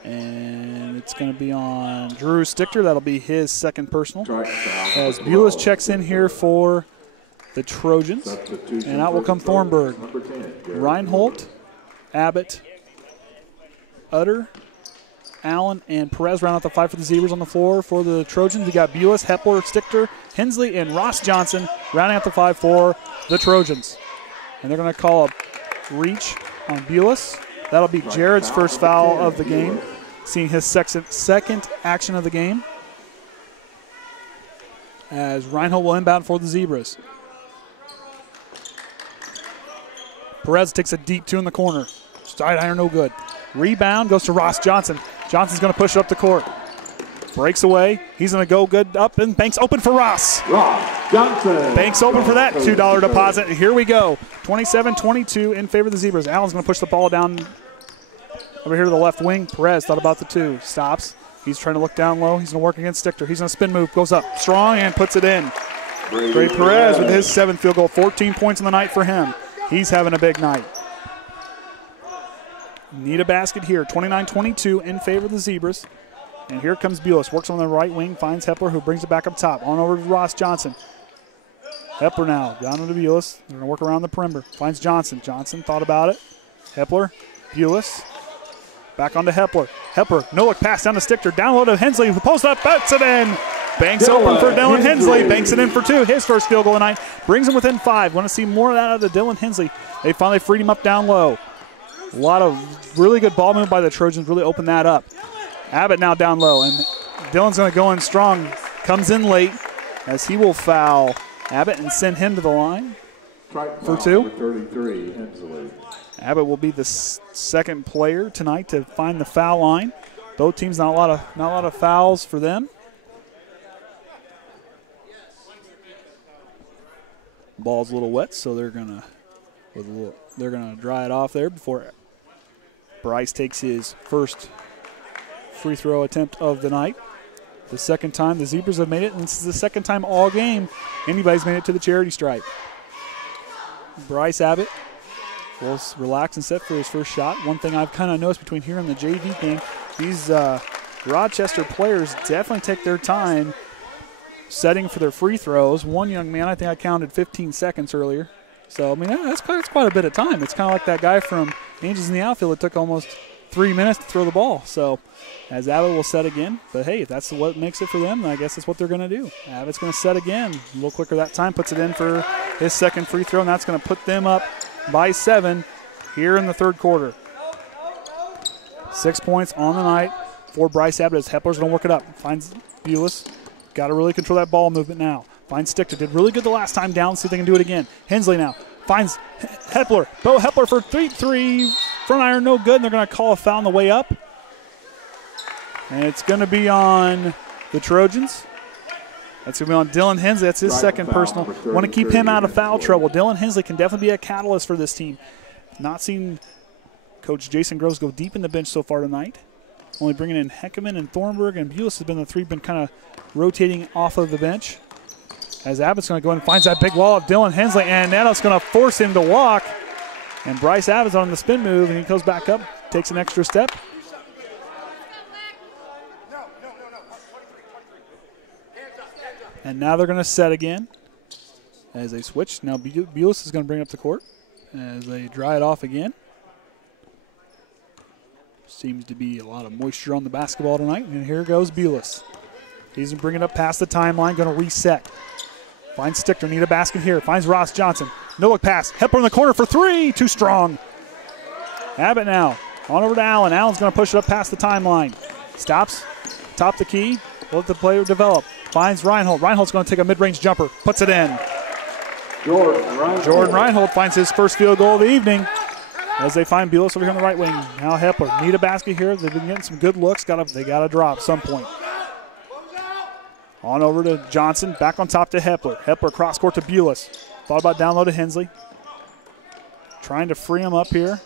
And it's going to be on Drew Stichter. That'll be his second personal. As Bules checks in here for the Trojans. And out will come Thornburg. Reinholt, Abbott, Utter, Allen, and Perez round out the five for the Zebras on the floor. For the Trojans, we got Bules, Hepler, Stichter, Hensley, and Ross Johnson rounding out the five for the Trojans. And they're going to call a reach on Bules. That'll be Jared's first foul of the game, seeing his second action of the game. As Reinholt will inbound for the Zebras. Perez takes a deep two in the corner. Side iron, no good. Rebound goes to Ross Johnson. Johnson's going to push it up the court. Breaks away. He's going to go good up, and Banks open for Ross. Ross Johnson. Banks open for that $2 deposit. Here we go. 27-22 in favor of the Zebras. Allen's going to push the ball down over here to the left wing. Perez thought about the two. Stops. He's trying to look down low. He's going to work against Stichter. He's going to spin move. Goes up. Strong and puts it in. Brady Perez with his seventh field goal. 14 points in the night for him. He's having a big night. Need a basket here. 29-22 in favor of the Zebras. And here comes Bules. Works on the right wing. Finds Hepler, who brings it back up top. On over to Ross Johnson. Hepler now. Down to Bules. They're going to work around the perimeter. Finds Johnson. Johnson thought about it. Hepler. Bules. Back onto Hepler. Hepler. No look pass down to Stichter. Down low to Hensley. The post up. Puts it in. Banks open for Dylan Hensley. Banks it in for two. His first field goal of the night. Brings him within five. Want to see more of that out of Dylan Hensley. They finally freed him up down low. A lot of really good ball movement by the Trojans. Really opened that up. Abbott now down low. And Dylan's going to go in strong. Comes in late as he will foul Abbott and send him to the line for two. 33, Hensley. Abbott will be the second player tonight to find the foul line. Both teams not a lot of fouls for them. Ball's a little wet, so they're gonna dry it off there before Bryce takes his first free throw attempt of the night. The second time the Zebras have made it, and this is the second time all game anybody's made it to the charity stripe. Bryce Abbott will relax and set for his first shot. One thing I've kind of noticed between here and the JV game, these Rochester players definitely take their time setting for their free throws. One young man, I think I counted 15 seconds earlier. So, I mean, that's quite a bit of time. It's kind of like that guy from Angels in the Outfield that took almost 3 minutes to throw the ball. So, as Abbott will set again. But, hey, if that's what makes it for them, I guess that's what they're going to do. Abbott's going to set again. A little quicker that time. Puts it in for his second free throw, and that's going to put them up by 7 here in the third quarter. 6 points on the night for Bryce Abbott as Hepler's going to work it up. Finds Bules. Got to really control that ball movement now. Finds Stichter. Did really good the last time down. See if they can do it again. Hensley now finds Hepler. Beau Hepler for 3. Front iron no good. And they're going to call a foul on the way up. And it's going to be on the Trojans. That's going to be on Dylan Hensley. That's his second personal. Want to keep him out of foul trouble. Dylan Hensley can definitely be a catalyst for this team. Not seen Coach Jason Groves go deep in the bench so far tonight. Only bringing in Heckaman and Thornburg, and Bules has been the three been kind of rotating off of the bench. As Abbott's going to go in and finds that big wall of Dylan Hensley, and that's going to force him to walk. And Bryce Abbott's on the spin move, and he goes back up, takes an extra step. And now they're going to set again as they switch. Now Bules is going to bring up the court as they dry it off again. Seems to be a lot of moisture on the basketball tonight. And here goes Bules. He's bringing it up past the timeline, going to reset. Finds Stichter, need a basket here. Finds Ross Johnson. No look pass. Hepler in the corner for 3. Too strong. Abbott now. On over to Allen. Allen's going to push it up past the timeline. Stops. Top the key. Let the player develop. Finds Reinholt. Reinholt's going to take a mid-range jumper. Puts it in. Jordan Reinholt finds his first field goal of the evening as they find Bules over here on the right wing. Now Hepler. Need a basket here. They've been getting some good looks. They got to drop some point. On over to Johnson. Back on top to Hepler. Hepler cross court to Bules. Thought about down low to Hensley. Trying to free him up here.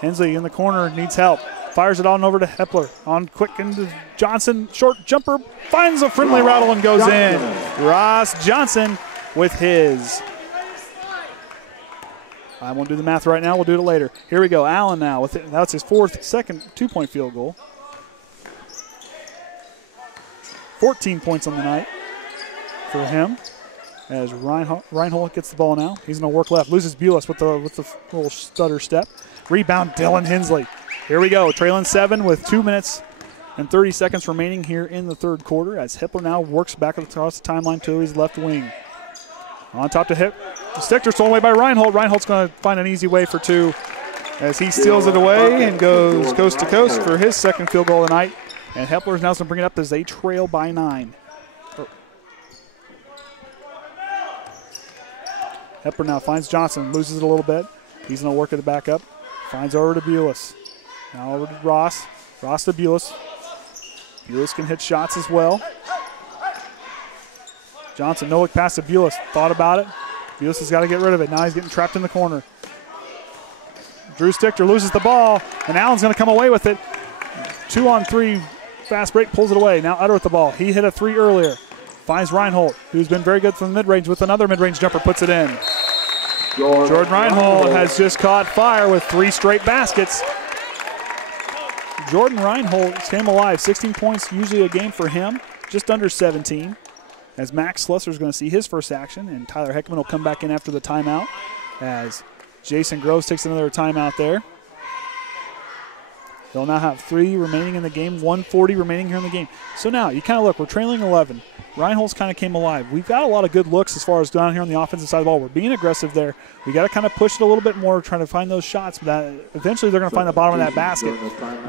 Hensley in the corner needs help. Fires it on over to Hepler. On quick into Johnson. Short jumper. Finds a friendly rattle and goes in. Ross Johnson with his. I won't do the math right now. We'll do it later. Here we go. Allen now. With it. That's his second 2-point field goal. 14 points on the night for him. As Reinholt gets the ball now. He's going to work left. Loses Bules with the little stutter step. Rebound, Dylan Hensley. Here we go. Trailing 7 with 2 minutes and 30 seconds remaining here in the third quarter as Hepler now works back across the timeline to his left wing. On top to Stichter, stolen away by Reinholt. Reinholt's going to find an easy way for 2 as he steals it away and goes coast to coast for his second field goal of the night. And Hepler's now going to bring it up as they trail by 9. Hepler now finds Johnson, loses it a little bit. He's going to work it back up. Finds over to Bules. Now over to Ross. Ross to Bules. Bules can hit shots as well. Johnson, no look pass to Bules. Thought about it. Bules has got to get rid of it. Now he's getting trapped in the corner. Drew Stichter loses the ball, and Allen's going to come away with it. 2-on-3 fast break, pulls it away. Now Utter with the ball. He hit a 3 earlier. Finds Reinholt, who's been very good from the mid-range with another mid-range jumper, puts it in. Jordan Reinholt has just caught fire with 3 straight baskets. Jordan Reinholt came alive. 16 points usually a game for him, just under 17. As Max Slusser is going to see his first action, and Tyler Heckaman will come back in after the timeout as Jason Groves takes another timeout there. They'll now have 3 remaining in the game, 1:40 remaining here in the game. So now you kind of look, we're trailing 11. Reinholt's kind of came alive. We've got a lot of good looks as far as down here on the offensive side of the ball. We're being aggressive there. We got to kind of push it a little bit more, trying to find those shots. But eventually they're going to find the bottom of that basket.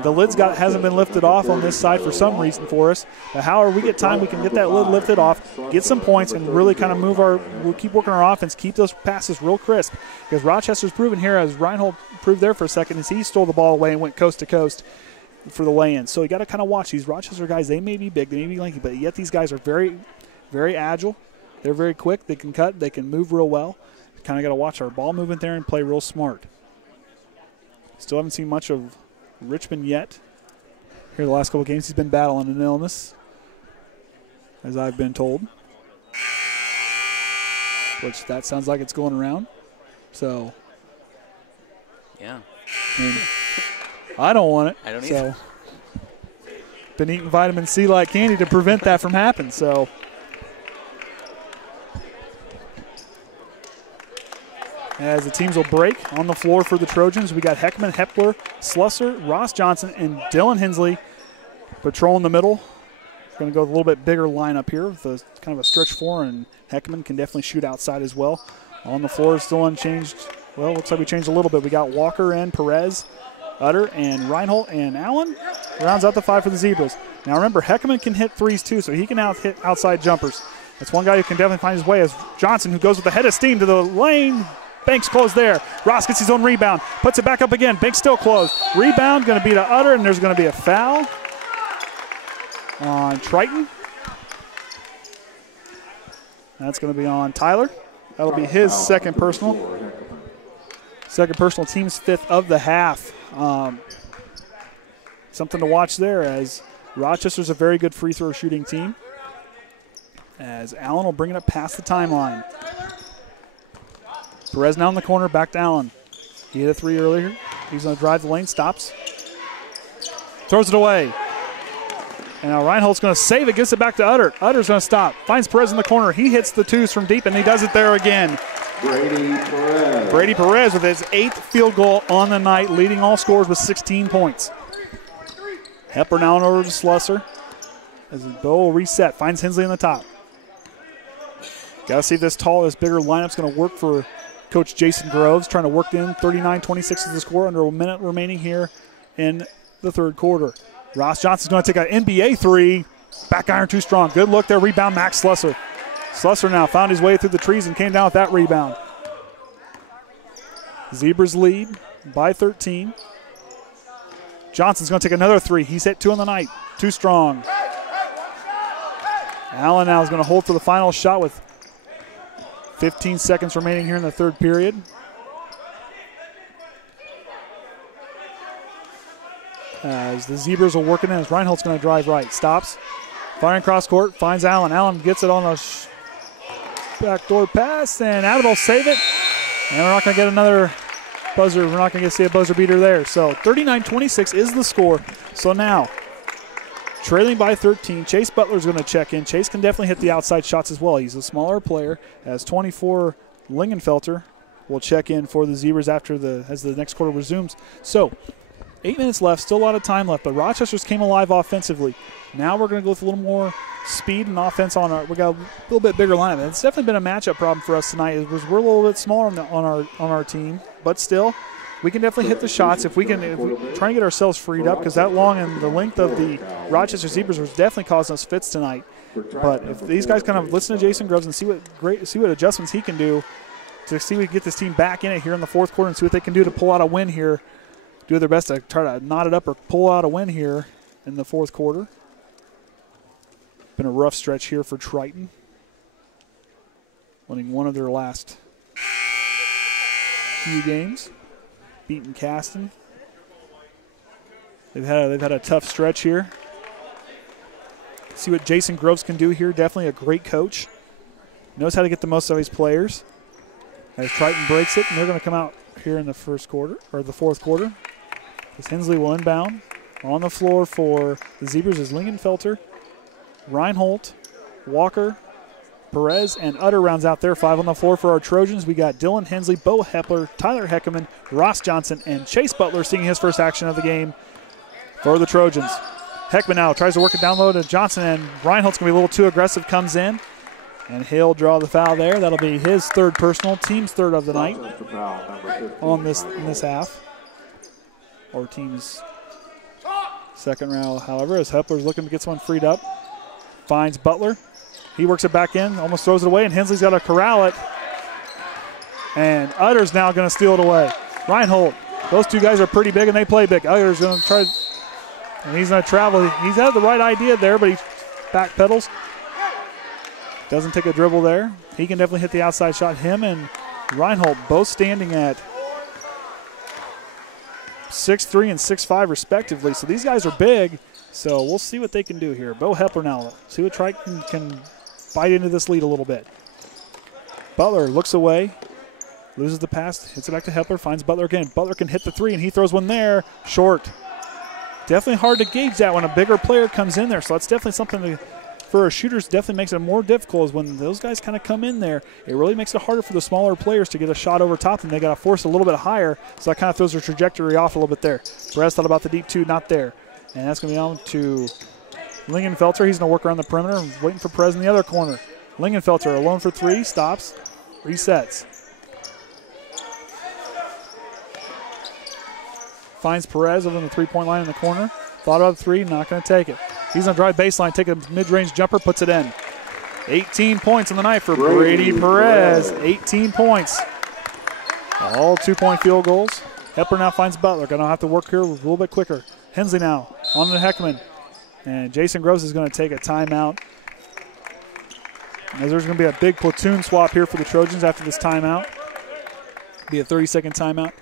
The lid's hasn't been lifted off on this side for some reason for us. But however we get time, we can get that lid lifted off, get some points, and really kind of we'll keep working our offense, keep those passes real crisp. Because Rochester's proven here, as Reinholt proved there for a second, is he stole the ball away and went coast to coast for the lay-in. So you got to kind of watch these Rochester guys. They may be big, they may be lanky, but yet these guys are very, very agile. They're very quick. They can cut. They can move real well. Kind of got to watch our ball movement there and play real smart. Still haven't seen much of Richman yet. Here the last couple of games, he's been battling an illness, as I've been told. Which that sounds like it's going around. So, yeah. I don't want it. I don't either. So, been eating vitamin C like candy to prevent that from happening. So, as the teams will break on the floor for the Trojans, we got Heckaman, Hepler, Slusser, Ross Johnson, and Dylan Hensley patrolling the middle. Going to go with a little bit bigger lineup here with a kind of a stretch 4, and Heckaman can definitely shoot outside as well. On the floor is still unchanged. Well, looks like we changed a little bit. We got Walker and Perez, Utter, and Reinholt, and Allen rounds out the 5 for the Zebras. Now remember, Heckaman can hit 3s too, so he can hit outside jumpers. That's one guy who can definitely find his way, as Johnson, who goes with the head of steam to the lane. Banks closed there. Ross gets his own rebound. Puts it back up again. Banks still closed. Rebound going to be to Utter, and there's going to be a foul on Triton. That's going to be on Tyler. That'll be his second personal. Second personal, team's 5th of the half. Something to watch there, as Rochester's a very good free throw shooting team. As Allen will bring it up past the timeline. Perez now in the corner, back to Allen. He hit a 3 earlier. He's going to drive the lane, stops. Throws it away. And now Reinholt's going to save it, gets it back to Utter. Utter's going to stop. Finds Perez in the corner. He hits the 2s from deep, and he does it there again. Brady Perez with his 8th field goal on the night, leading all scorers with 16 points. Hepler now over to Slusser. As Beau will reset, finds Hensley in the top. Got to see if this bigger lineup's going to work for Coach Jason Groves trying to work in. 39-26 is the score, under a minute remaining here in the third quarter. Ross Johnson's going to take an NBA three. Back iron too strong. Good look there. Rebound, Max Slusser. Slusser now found his way through the trees and came down with that rebound. Zebras lead by 13. Johnson's going to take another three. He's hit 2 on the night. Too strong. Allen now is going to hold for the final shot with 15 seconds remaining here in the third period. As the Zebras are working in, as Reinholt's going to drive right. Stops. Firing cross court. Finds Allen. Allen gets it on a backdoor pass, and Abbott will save it. And we're not going to get another buzzer. We're not going to see a buzzer beater there. So 39-26 is the score. So now, trailing by 13, Chase Butler's going to check in. Chase can definitely hit the outside shots as well. He's a smaller player. As 24, Lingenfelter will check in for the Zebras as the next quarter resumes. So 8 minutes left, still a lot of time left, but Rochester's came alive offensively. Now we're going to go with a little more speed and offense on we got a little bit bigger lineup. It's definitely been a matchup problem for us tonight. We're a little bit smaller on our team, but still, we can definitely hit the shots if we try and get ourselves freed up, because that long and the length of the Rochester Zebras was definitely causing us fits tonight. But if these guys kind of listen to Jason Groves and see what adjustments he can do to see if we can get this team back in it here in the fourth quarter and see what they can do to pull out a win here, do their best to try to knot it up or pull out a win here in the fourth quarter. Been a rough stretch here for Triton, winning one of their last few games, beating Caston. They've had a tough stretch here. See what Jason Groves can do here. Definitely a great coach. Knows how to get the most out of his players. As Triton breaks it, and they're going to come out here in the fourth quarter. As Hensley will inbound. On the floor for the Zebras is Lingenfelter, Reinholt, Walker, Perez, and Utter rounds out there. 5 on the floor for our Trojans. We got Dylan Hensley, Beau Hepler, Tyler Heckaman, Ross Johnson, and Chase Butler seeing his first action of the game for the Trojans. Heckaman now tries to work it down low to Johnson, and Reinholt's going to be a little too aggressive, comes in, and he'll draw the foul there. That'll be his third personal, team's third of the night in this half. Or team's second round, however, as Hepler's looking to get someone freed up. Finds Butler. He works it back in, almost throws it away, and Hensley's got to corral it. And Utter's now going to steal it away. Reinholt, those two guys are pretty big, and they play big. Utter's going to try, and he's going to travel. He's had the right idea there, but he backpedals. Doesn't take a dribble there. He can definitely hit the outside shot. Him and Reinholt both standing at 6'3" and 6'5" respectively. So these guys are big. So we'll see what they can do here. Beau Hepler now. See what Triton can bite into this lead a little bit. Butler looks away. Loses the pass. Hits it back to Hepler. Finds Butler again. Butler can hit the three, and he throws one there. Short. Definitely hard to gauge that when a bigger player comes in there. So that's definitely something for our shooters, definitely makes it more difficult, is when those guys kind of come in there. It really makes it harder for the smaller players to get a shot over top, and they got to force a little bit higher. So that kind of throws their trajectory off a little bit there. Perez thought about the deep two, not there. And that's going to be on to Lingenfelter. He's going to work around the perimeter, waiting for Perez in the other corner. Lingenfelter alone for three, stops, resets. Finds Perez over on the three-point line in the corner. Thought about the three, not going to take it. He's going to drive baseline, take a mid-range jumper, puts it in. 18 points on the night for Brady Perez. 18 points. All 2-point field goals. Hepler now finds Butler. Going to have to work here a little bit quicker. Hensley now on to Heckaman. And Jason Groves is going to take a timeout. As there's going to be a big platoon swap here for the Trojans after this timeout. Be a 30-second timeout.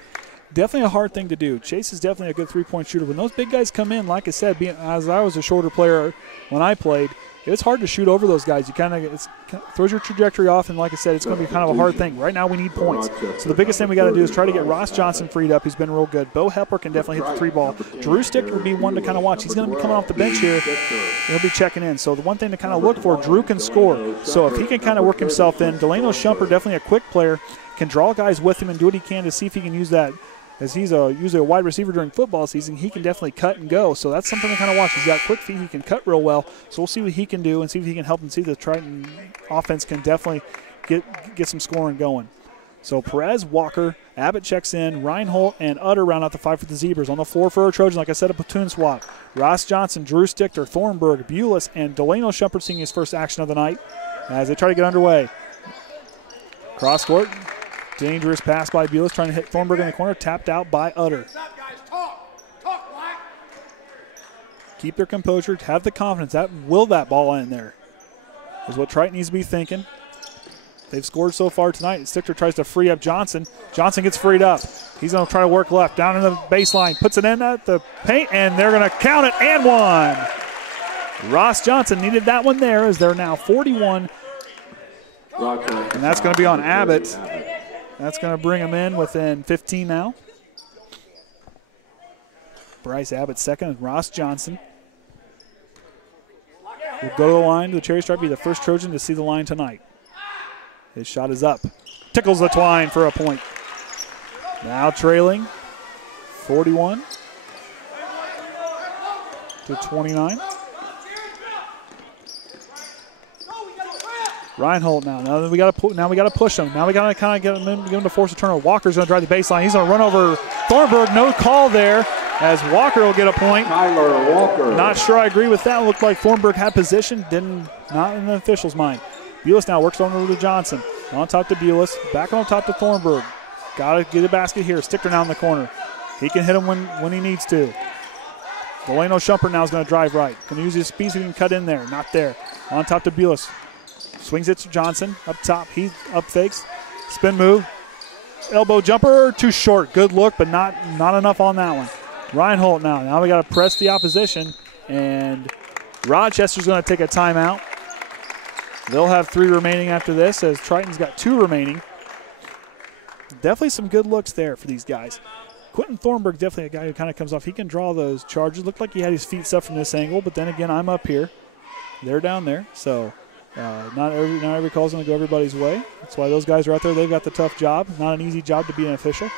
Definitely a hard thing to do. Chase is definitely a good three-point shooter. When those big guys come in, like I said, as I was a shorter player when I played, it's hard to shoot over those guys. You kind of throws your trajectory off, and like I said, it's going to be kind of a hard thing. Right now we need points. So the biggest thing we got to do is try to get Ross Johnson freed up. He's been real good. Beau Hepler can definitely hit the three ball. Drew Stichter would be one to kind of watch. He's going to be coming off the bench here. He'll be checking in. So the one thing to kind of look for, Drew can score. So if he can kind of work himself in, Delano Shumpert, definitely a quick player, can draw guys with him and do what he can to see if he can use that. As he's usually a wide receiver during football season, he can definitely cut and go. So that's something to kind of watch. He's got quick feet. He can cut real well. So we'll see what he can do and see if he can help and see the Triton offense can definitely get some scoring going. So Perez, Walker, Abbott checks in, Reinholt, and Utter round out the 5 for the Zebras. On the floor for our Trojans, like I said, a platoon swap. Ross Johnson, Drew Stichter, Thornburg, Bules, and Delano Shumpert seeing his first action of the night as they try to get underway. Cross court, dangerous pass by Bules, trying to hit Thornburg in the corner, tapped out by Utter. Keep their composure, have the confidence. That ball in there is what Triton needs to be thinking. They've scored so far tonight. Stichter tries to free up Johnson. Johnson gets freed up. He's going to try to work left, down in the baseline, puts it in at the paint, and they're going to count it and one. Ross Johnson needed that one there as they're now 41. And that's going to be on Abbott. That's going to bring him in within 15 now. Bryce Abbott second, and Ross Johnson will go to the line to the cherry stripe, be the first Trojan to see the line tonight. His shot is up. Tickles the twine for a point. Now trailing 41 to 29. Reinholt now. Now we got to push him. Now we got to kind of get him to force a turnover. Walker's going to drive the baseline. He's going to run over Thornburg. No call there as Walker will get a point. Tyler Walker. Not sure I agree with that. Looked like Thornburg had position. Not in the official's mind. Bules now works on over to Johnson. On top to Bules. Back on top to Thornburg. Got to get a basket here. Stichter now in the corner. He can hit him when he needs to. Delano Shumpert now is going to drive right. Going to use his speed so he can cut in there. Not there. On top to Bules. Swings it to Johnson. Up top. He up fakes. Spin move. Elbow jumper. Too short. Good look, but not enough on that one. Reinholt now. Now we got to press the opposition. And Rochester's going to take a timeout. They'll have 3 remaining after this as Triton's got 2 remaining. Definitely some good looks there for these guys. Quentin Thornburg, definitely a guy who kind of comes off. He can draw those charges. Looked like he had his feet set from this angle, but then again, I'm up here. They're down there. So not every call's going to go everybody's way. That's why those guys are out there. They've got the tough job. Not an easy job to be an official.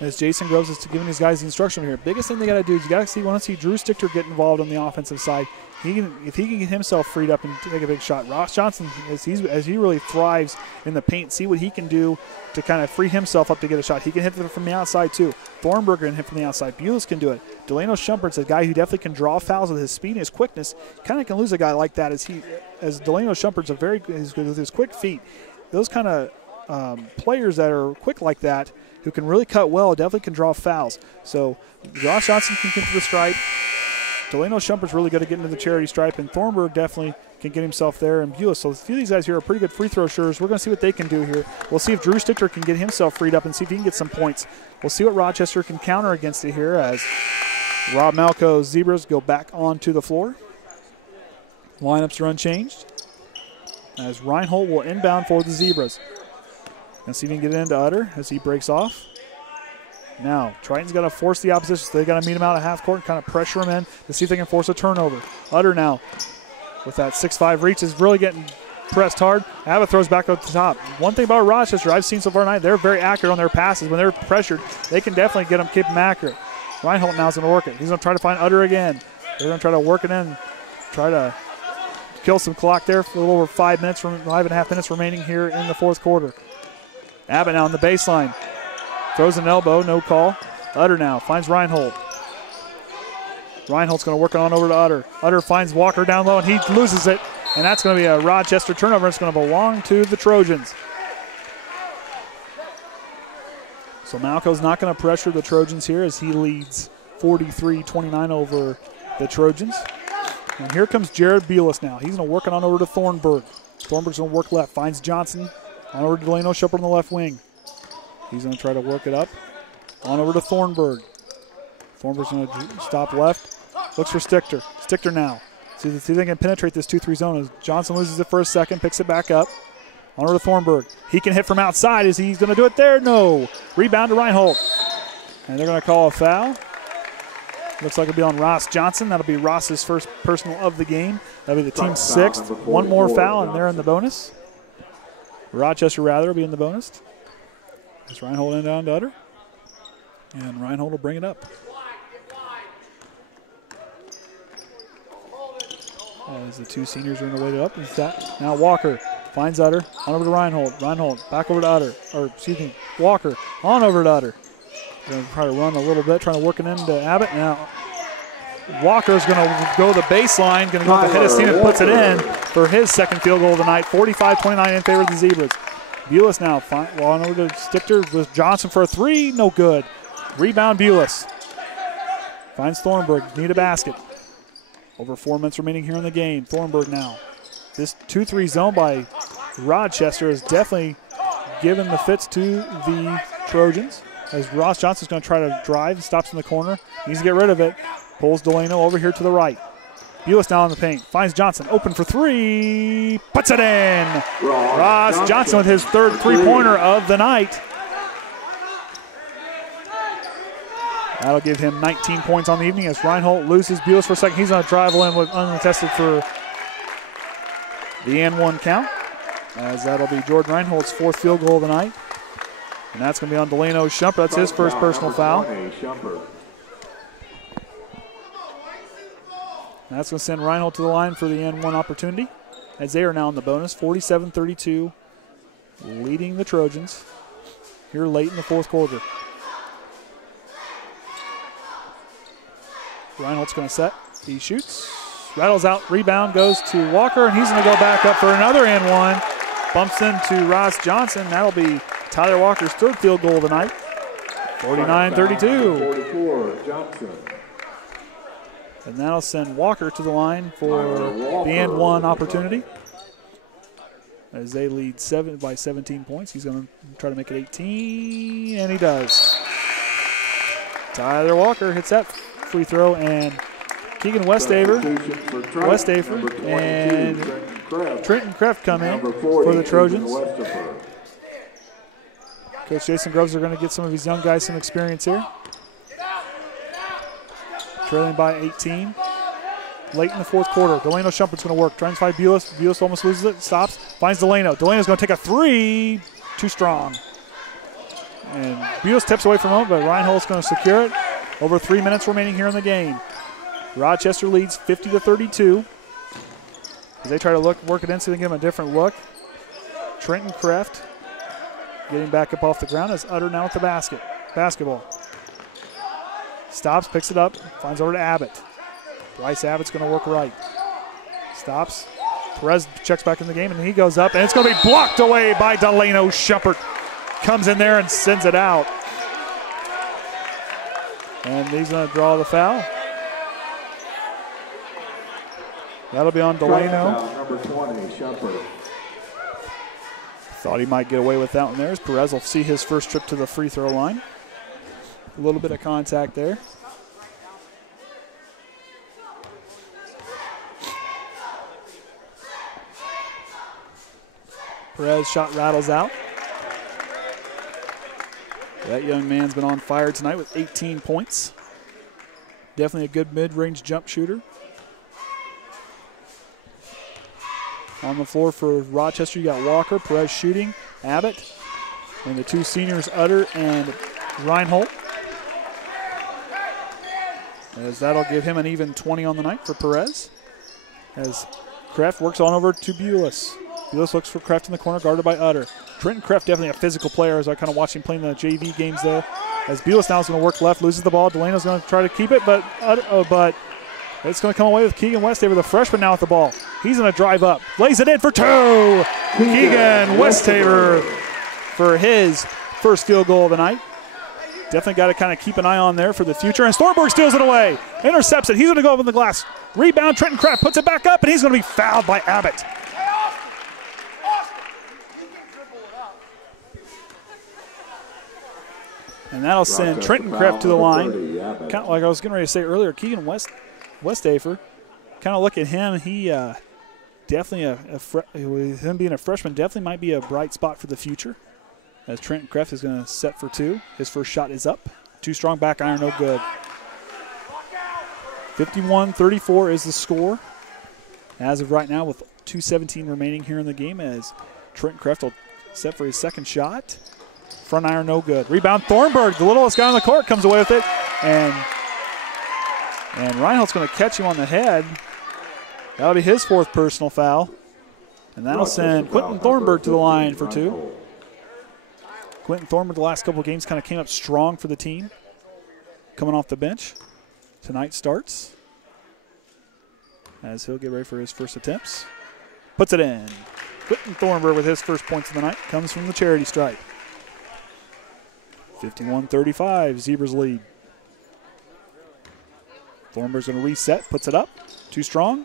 As Jason Groves is giving these guys the instruction here. Biggest thing they got to do is you got to see Drew Stichter get involved on the offensive side. If he can get himself freed up and take a big shot. Ross Johnson, as he really thrives in the paint, see what he can do to kind of free himself up to get a shot. He can hit from the outside too. Thornburg can hit from the outside. Bules can do it. Delano Shumpert's a guy who definitely can draw fouls with his speed and his quickness. Kind of can lose a guy like that as Delano Shumpert's with his quick feet. Those kind of players that are quick like that who can really cut well definitely can draw fouls. So Ross Johnson can get to the stripe. Delano Shumpert's really good at getting to the charity stripe, and Thornburg definitely can get himself there. And Bules, so a few of these guys here are pretty good free throw shooters. We're going to see what they can do here. We'll see if Drew Stichter can get himself freed up and see if he can get some points. We'll see what Rochester can counter against it here as Rob Malchow's Zebras go back onto the floor. Lineups are unchanged as Reinholt will inbound for the Zebras. And see if he can get it into Utter as he breaks off. Now, Triton's got to force the opposition, so they got to meet him out at half court and kind of pressure him in to see if they can force a turnover. Utter now, with that 6'5" reach, is really getting pressed hard. Abbott throws back up the top. One thing about Rochester I've seen so far tonight, they're very accurate on their passes. When they're pressured, they can definitely keep them accurate. Reinholt now is going to work it. He's going to try to find Utter again. They're going to try to work it in, try to kill some clock there for a little over 5.5 minutes remaining here in the fourth quarter. Abbott now on the baseline. Throws an elbow, no call. Utter now finds Reinholt. Reinholt's going to work on over to Utter. Utter finds Walker down low, and he loses it. And that's going to be a Rochester turnover. It's going to belong to the Trojans. So Malchow's not going to pressure the Trojans here as he leads 43-29 over the Trojans. And here comes Jared Bules now. He's going to work it on over to Thornburg. Thornburg's going to work left. Finds Johnson on over to Delano Shumpert on the left wing. He's going to try to work it up. On over to Thornburg. Thornburg's going to stop left. Looks for Stichter. Stichter now. See if they can penetrate this 2-3 zone. As Johnson loses it for a second, picks it back up. On over to Thornburg. He can hit from outside. Is he going to do it there? No. Rebound to Reinholt. And they're going to call a foul. Looks like it'll be on Ross Johnson. That'll be Ross's first personal of the game. That'll be the team's 6th. One more foul, and they're in the bonus. Rochester, rather, will be in the bonus. As Reinholt in down to Utter. And Reinholt will bring it up. As the two seniors are in the way up. Now Walker Finds Utter. On over to Reinholt. Reinholt back over to Utter. Or, excuse me, Walker. On over to Utter. Going to try to run a little bit, trying to work it into Abbott. Now, Walker's going to go to the baseline, going to go up the hit his team and puts it in for his second field goal of the night. 45-29 in favor of the Zebras. Bules now on over to Stichter with Johnson for a three. No good. Rebound Bules. Finds Thornburg. Need a basket. Over 4 minutes remaining here in the game. Thornburg now. This 2-3 zone by Rochester has definitely given the fits to the Trojans. As Ross Johnson's going to try to drive, stops in the corner. Needs to get rid of it. Pulls Delano over here to the right. Bules now in the paint. Finds Johnson. Open for three. Puts it in. Ross Johnson with his third three-pointer of the night. That'll give him 19 points on the evening as Reinholt loses Bules for a second. He's going to drive in with unattested for the and-one count. As that'll be Jordan Reinholt's fourth field goal of the night. And that's going to be on Delano Shumpert. That's his first personal foul. That's going to send Reinholt to the line for the and-one opportunity. As they are now in the bonus, 47-32, leading the Trojans here late in the fourth quarter. Reinholt's going to set. He shoots. Rattles out. Rebound goes to Walker, and he's going to go back up for another and one. Bumps into Ross Johnson. That'll be Tyler Walker's third field goal of the night. 49-32. 44, Johnson. And that'll send Walker to the line for the and one opportunity. As they lead by 17 points. He's going to try to make it 18, and he does. Tyler Walker hits that free throw, and Keegan Westafer and Trenton Kreft come in for the Trojans. Coach Jason Groves are going to get some of these young guys some experience here. Trailing by 18. Late in the fourth quarter, Delano Shumpert's going to work. Trying to find Bules. Bules almost loses it. Stops. Finds Delano. Delano's going to take a three. Too strong. And Bules tips away from home, but Reinholt's going to secure it. Over 3 minutes remaining here in the game. Rochester leads 50-32. As they try to work it in so they give him a different look. Trenton Kreft getting back up off the ground as Utter now with the basketball. Stops, picks it up, finds over to Abbott. Bryce Abbott's going to work right. Stops. Perez checks back in the game, and he goes up, and it's going to be blocked away by Delano Shumpert. Comes in there and sends it out. And he's going to draw the foul. That'll be on Delano. Number 20, Shumpert. Thought he might get away with that one there as Perez will see his first trip to the free throw line. A little bit of contact there. Perez shot rattles out. That young man's been on fire tonight with 18 points. Definitely a good mid-range jump shooter. On the floor for Rochester, you got Walker, Perez shooting, Abbott, and the two seniors, Utter and Reinholt. As that'll give him an even 20 on the night for Perez. As Kreft works on over to Bules. Bules looks for Kreft in the corner, guarded by Utter. Trenton Kreft, definitely a physical player, as I kind of watched him playing the JV games there. As Bules now is going to work left, loses the ball. Delano's going to try to keep it, but it's going to come away with Keegan Westafer, the freshman now with the ball. He's going to drive up, lays it in for two. Keegan Westafer for his first field goal of the night. Definitely got to kind of keep an eye on there for the future. And Thornburg steals it away, intercepts it. He's going to go up in the glass. Rebound, Trenton Kreft puts it back up, and he's going to be fouled by Abbott. And that'll send Trenton Kreft to the line. Kind of like I was getting ready to say earlier, Keegan Westafer, kind of look at him. He definitely, with him being a freshman, definitely might be a bright spot for the future. As Trenton Kreft is going to set for two. His first shot is up. Too strong, back iron, no good. 51-34 is the score. As of right now, with 2:17 remaining here in the game, as Trenton Kreft will set for his second shot. Front iron, no good. Rebound, Thornburg, the littlest guy on the court, comes away with it. And Reinholt's going to catch him on the head. That'll be his fourth personal foul. And that'll send Quentin Thornburg to the line for 2. Quentin Thornburg the last couple of games kind of came up strong for the team. Coming off the bench. Tonight starts. As he'll get ready for his first attempts. Puts it in. Quentin Thornburg with his first points of the night. Comes from the charity stripe. 51-35, Zebras lead. Thornburg's going to reset, puts it up. Too strong.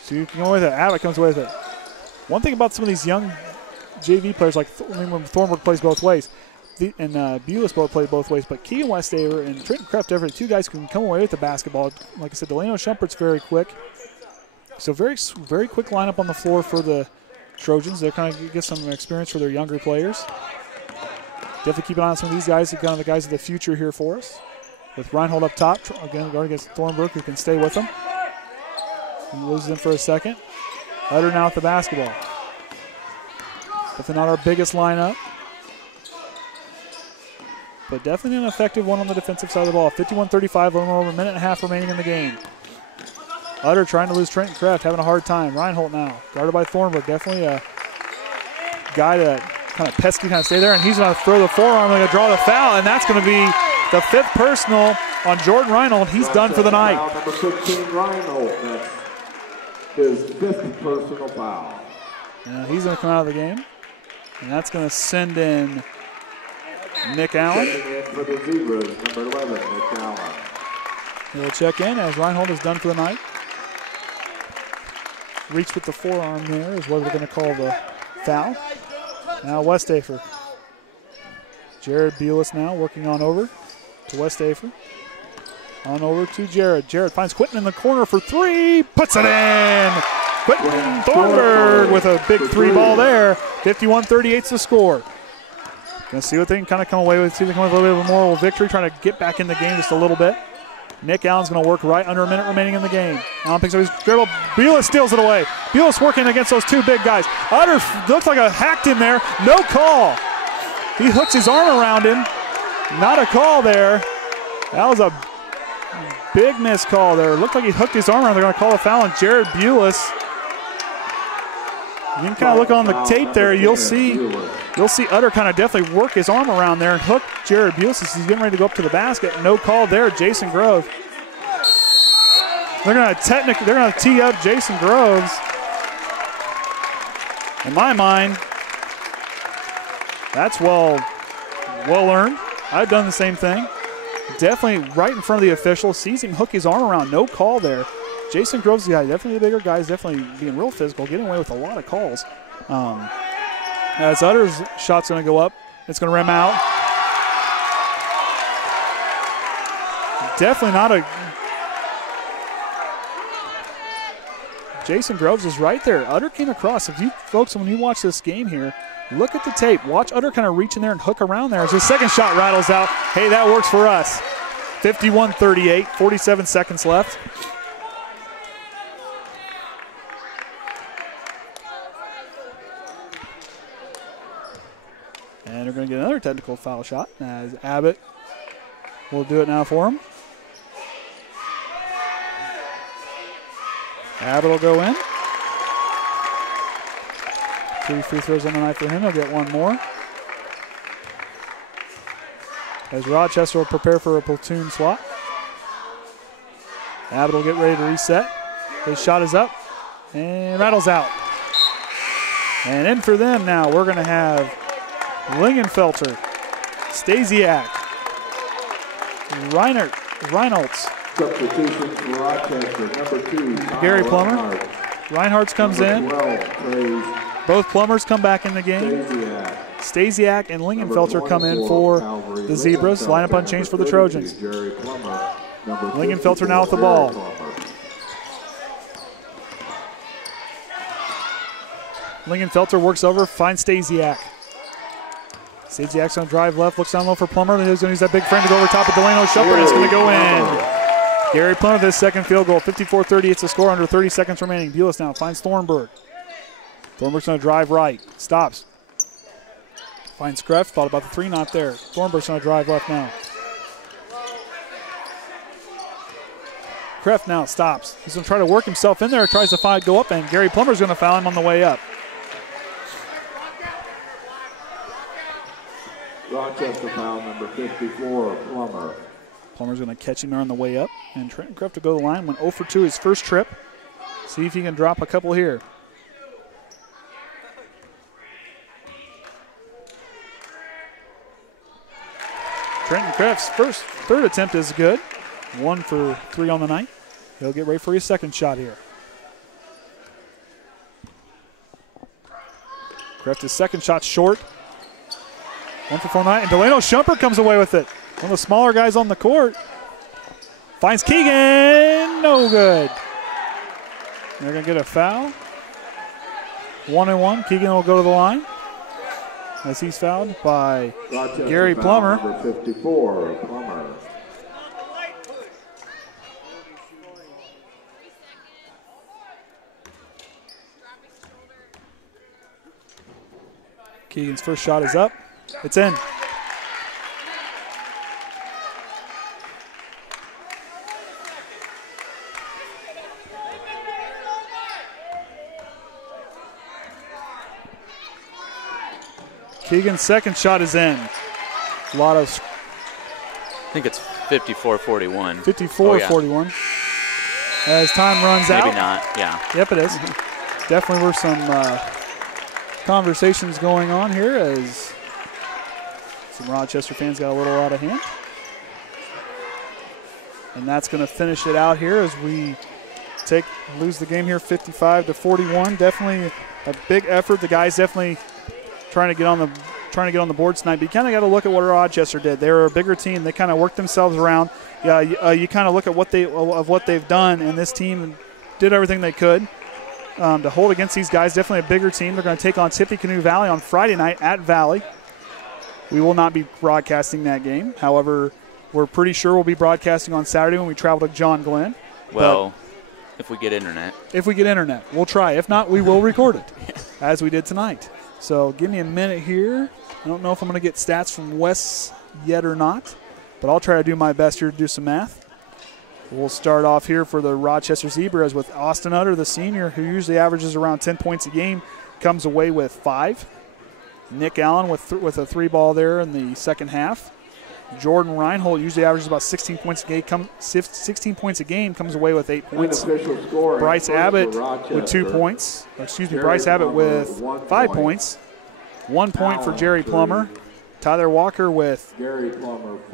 So you can go with it. Abbott comes with it. One thing about some of these young JV players, like when Thornburg plays both ways, and Bules both play both ways, but Keegan Westafer and Trenton Kreft, every 2 guys can come away with the basketball. Like I said, Delano Shumpert's very quick. So very quick lineup on the floor for the Trojans. They're kind of get some experience for their younger players. Definitely keep an eye on some of these guys. They're kind of the guys of the future here for us. With Reinholt up top, again, guard against Thornburg, who can stay with him. He loses him for a second. Utter now with the basketball. Definitely not our biggest lineup, but definitely an effective one on the defensive side of the ball. 51-35, a little over a minute and a half remaining in the game. Utter trying to lose Trenton Kreft, having a hard time. Reinholt now, guarded by Thornburg. Definitely a guy that kind of pesky, kind of stay there, and he's going to throw the forearm, going to draw the foul, and that's going to be the 5th personal on Jordan Reinholt. He's done for the night. Number 15, Reinholt. That's his 5th personal foul. Yeah, he's going to come out of the game, and that's going to send in Nick Allen. Checking in for the Zebras, number 11, Nick Allen. He'll check in as Reinholt is done for the night. Reach with the forearm there is what we're going to call the foul. Now Westafer. Jared Bules now working on over to Westafer. On over to Jared. Jared finds Quentin in the corner for 3. Puts it in. Quentin Thornburg with a big 3 ball there. 51-38's the score. Gonna see what they can kind of come away with. See if they come with a little bit of a moral victory. Trying to get back in the game just a little bit. Nick Allen's going to work right under a minute remaining in the game. Allen picks up his dribble. Bules steals it away. Bules working against those 2 big guys. Utter looks like a hacked him there. No call. He hooks his arm around him. Not a call there. That was a big missed call there. Looked like he hooked his arm around. They're going to call a foul on Jared Bules. You can kind of look on the tape there. You'll see Utter kind of definitely work his arm around there and hook Jared Bules as he's getting ready to go up to the basket. No call there. Jason Grove. They're going to tee up Jason Groves. In my mind, that's well earned. I've done the same thing. Definitely right in front of the official. Sees him hook his arm around. No call there. Jason Groves, the guy, definitely the bigger guy, is definitely being real physical, getting away with a lot of calls. As Utter's shot's going to go up, it's going to rim out. Definitely not a. Jason Groves is right there. Utter came across. If you folks, when you watch this game here, look at the tape. Watch Utter kind of reach in there and hook around there as his second shot rattles out. Hey, that works for us. 51-38, 47 seconds left. And they're going to get another technical foul shot as Abbott will do it now for him. Abbott will go in. 3 free throws on the night for him. He'll get 1 more. As Rochester will prepare for a platoon slot. Abbott will get ready to reset. His shot is up and rattles out. And in for them now, we're going to have Lingenfelter, Stesiak, Reinartz. Substitution for Rochester, number 2. Gary Plummer. Reinhardt comes in. 12, both Plumbers come back in the game. Stesiak and Lingenfelter come in for the Zebras. Lineup unchanged for the Trojans. Lingenfelter now with the ball. Lingenfelter works over, finds Stesiak. Stesiak's going to drive left, looks down low for Plummer. He's going to use that big frame to go over top of Delano Shumpert. It's going to go in. Gary Plummer with his second field goal. 54-30, it's a score under 30 seconds remaining. Bules now finds Thornburg. Thornburg's going to drive right. Stops. Finds Kreft. Thought about the 3, not there. Thornburg's going to drive left now. Kreft now stops. He's going to try to work himself in there, tries to go up, and Gary Plummer's going to foul him on the way up. Rochester foul number 54, Plummer. Plummer's going to catch him there on the way up, and Trenton Kreft to go to the line. Went 0 for 2 his first trip. See if he can drop a couple here. Trenton Kreft's third attempt is good. 1 for 3 on the night. He'll get ready for his second shot here. Kreft's second shot short. 1 for 4 on the night, and Delano Shumpert comes away with it. One of the smaller guys on the court. Finds Keegan, no good. They're going to get a foul. 1-1, Keegan will go to the line as he's fouled by Rochester Gary Plummer. Number 54, Plummer. Keegan's first shot is up. It's in. Keegan's second shot is in. A lot of. I think it's 54-41. 54-41. As time runs out. Maybe not, yeah. Yep, it is. Definitely were some conversations going on here as some Rochester fans got a little out of hand. And that's going to finish it out here as we lose the game here 55-41. Definitely a big effort. The guys definitely trying to get on the board tonight. But you kind of got to look at what Rochester did. They were a bigger team. They kind of worked themselves around. You kind of look at what they've done, and this team did everything they could to hold against these guys. Definitely a bigger team. They're going to take on Tippecanoe Valley on Friday night at Valley. We will not be broadcasting that game. However, we're pretty sure we'll be broadcasting on Saturday when we travel to John Glenn. Well, if we get internet. If we get internet, we'll try. If not, we will record it, as we did tonight. So give me a minute here. I don't know if I'm going to get stats from Wes yet or not, but I'll try to do my best here to do some math. We'll start off here for the Rochester Zebras with Austin Utter, the senior, who usually averages around 10 points a game, comes away with 5. Nick Allen with a 3 ball there in the second half. Jordan Reinholt usually averages about 16 points a game, comes away with 8 points. Bryce Abbott with 2 points. Bryce Abbott with 5 points. 1 point for Jerry Plummer. Tyler Walker with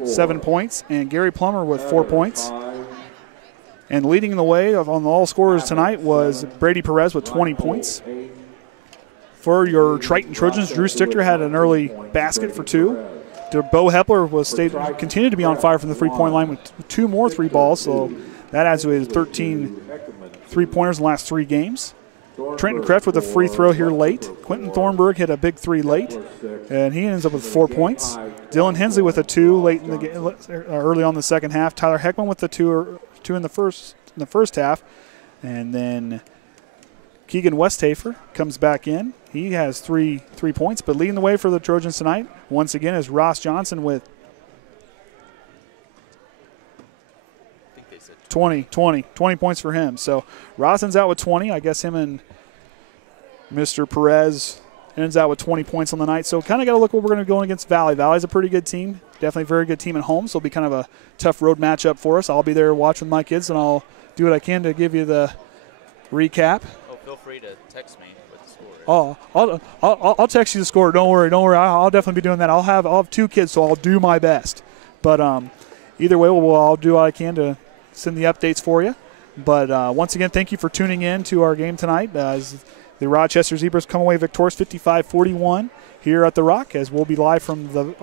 7 points, and Gary Plummer with 4 points. And leading the way on all scorers tonight was Brady Perez with 20 points. For your Triton Trojans, Drew Stichter had an early basket for 2. Beau Hepler continued to be on fire from the three-point line with 2 more 3 balls, so that adds to his 13 3-pointers in the last 3 games. Trenton Kreft with a free throw here late. Quentin Thornburg hit a big 3 late, and he ends up with 4 points. Dylan Hensley with a 2 late in the game, early on the second half. Tyler Heckaman with the 2 in the first half, and then Keegan Westafer comes back in. He has 3 points, but leading the way for the Trojans tonight, once again, is Ross Johnson with 20 points for him. So Rosson's out with 20. I guess him and Mr. Perez ends out with 20 points on the night. So kind of got to look what we're going to be going against Valley. Valley's a pretty good team, definitely a very good team at home, so it'll be kind of a tough road matchup for us. I'll be there watching my kids, and I'll do what I can to give you the recap. Oh, feel free to text me with the score. I'll text you the score. Don't worry. I'll definitely be doing that. I'll have 2 kids, so I'll do my best. But either way, I'll do what I can to send the updates for you. But once again, thank you for tuning in to our game tonight as the Rochester Zebras come away victorious 55-41 here at the Rock, as we'll be live from the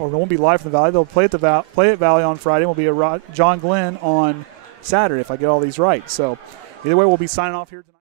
Valley. They'll play at Valley on Friday. We'll be at John Glenn on Saturday if I get all these right. So either way, we'll be signing off here tonight.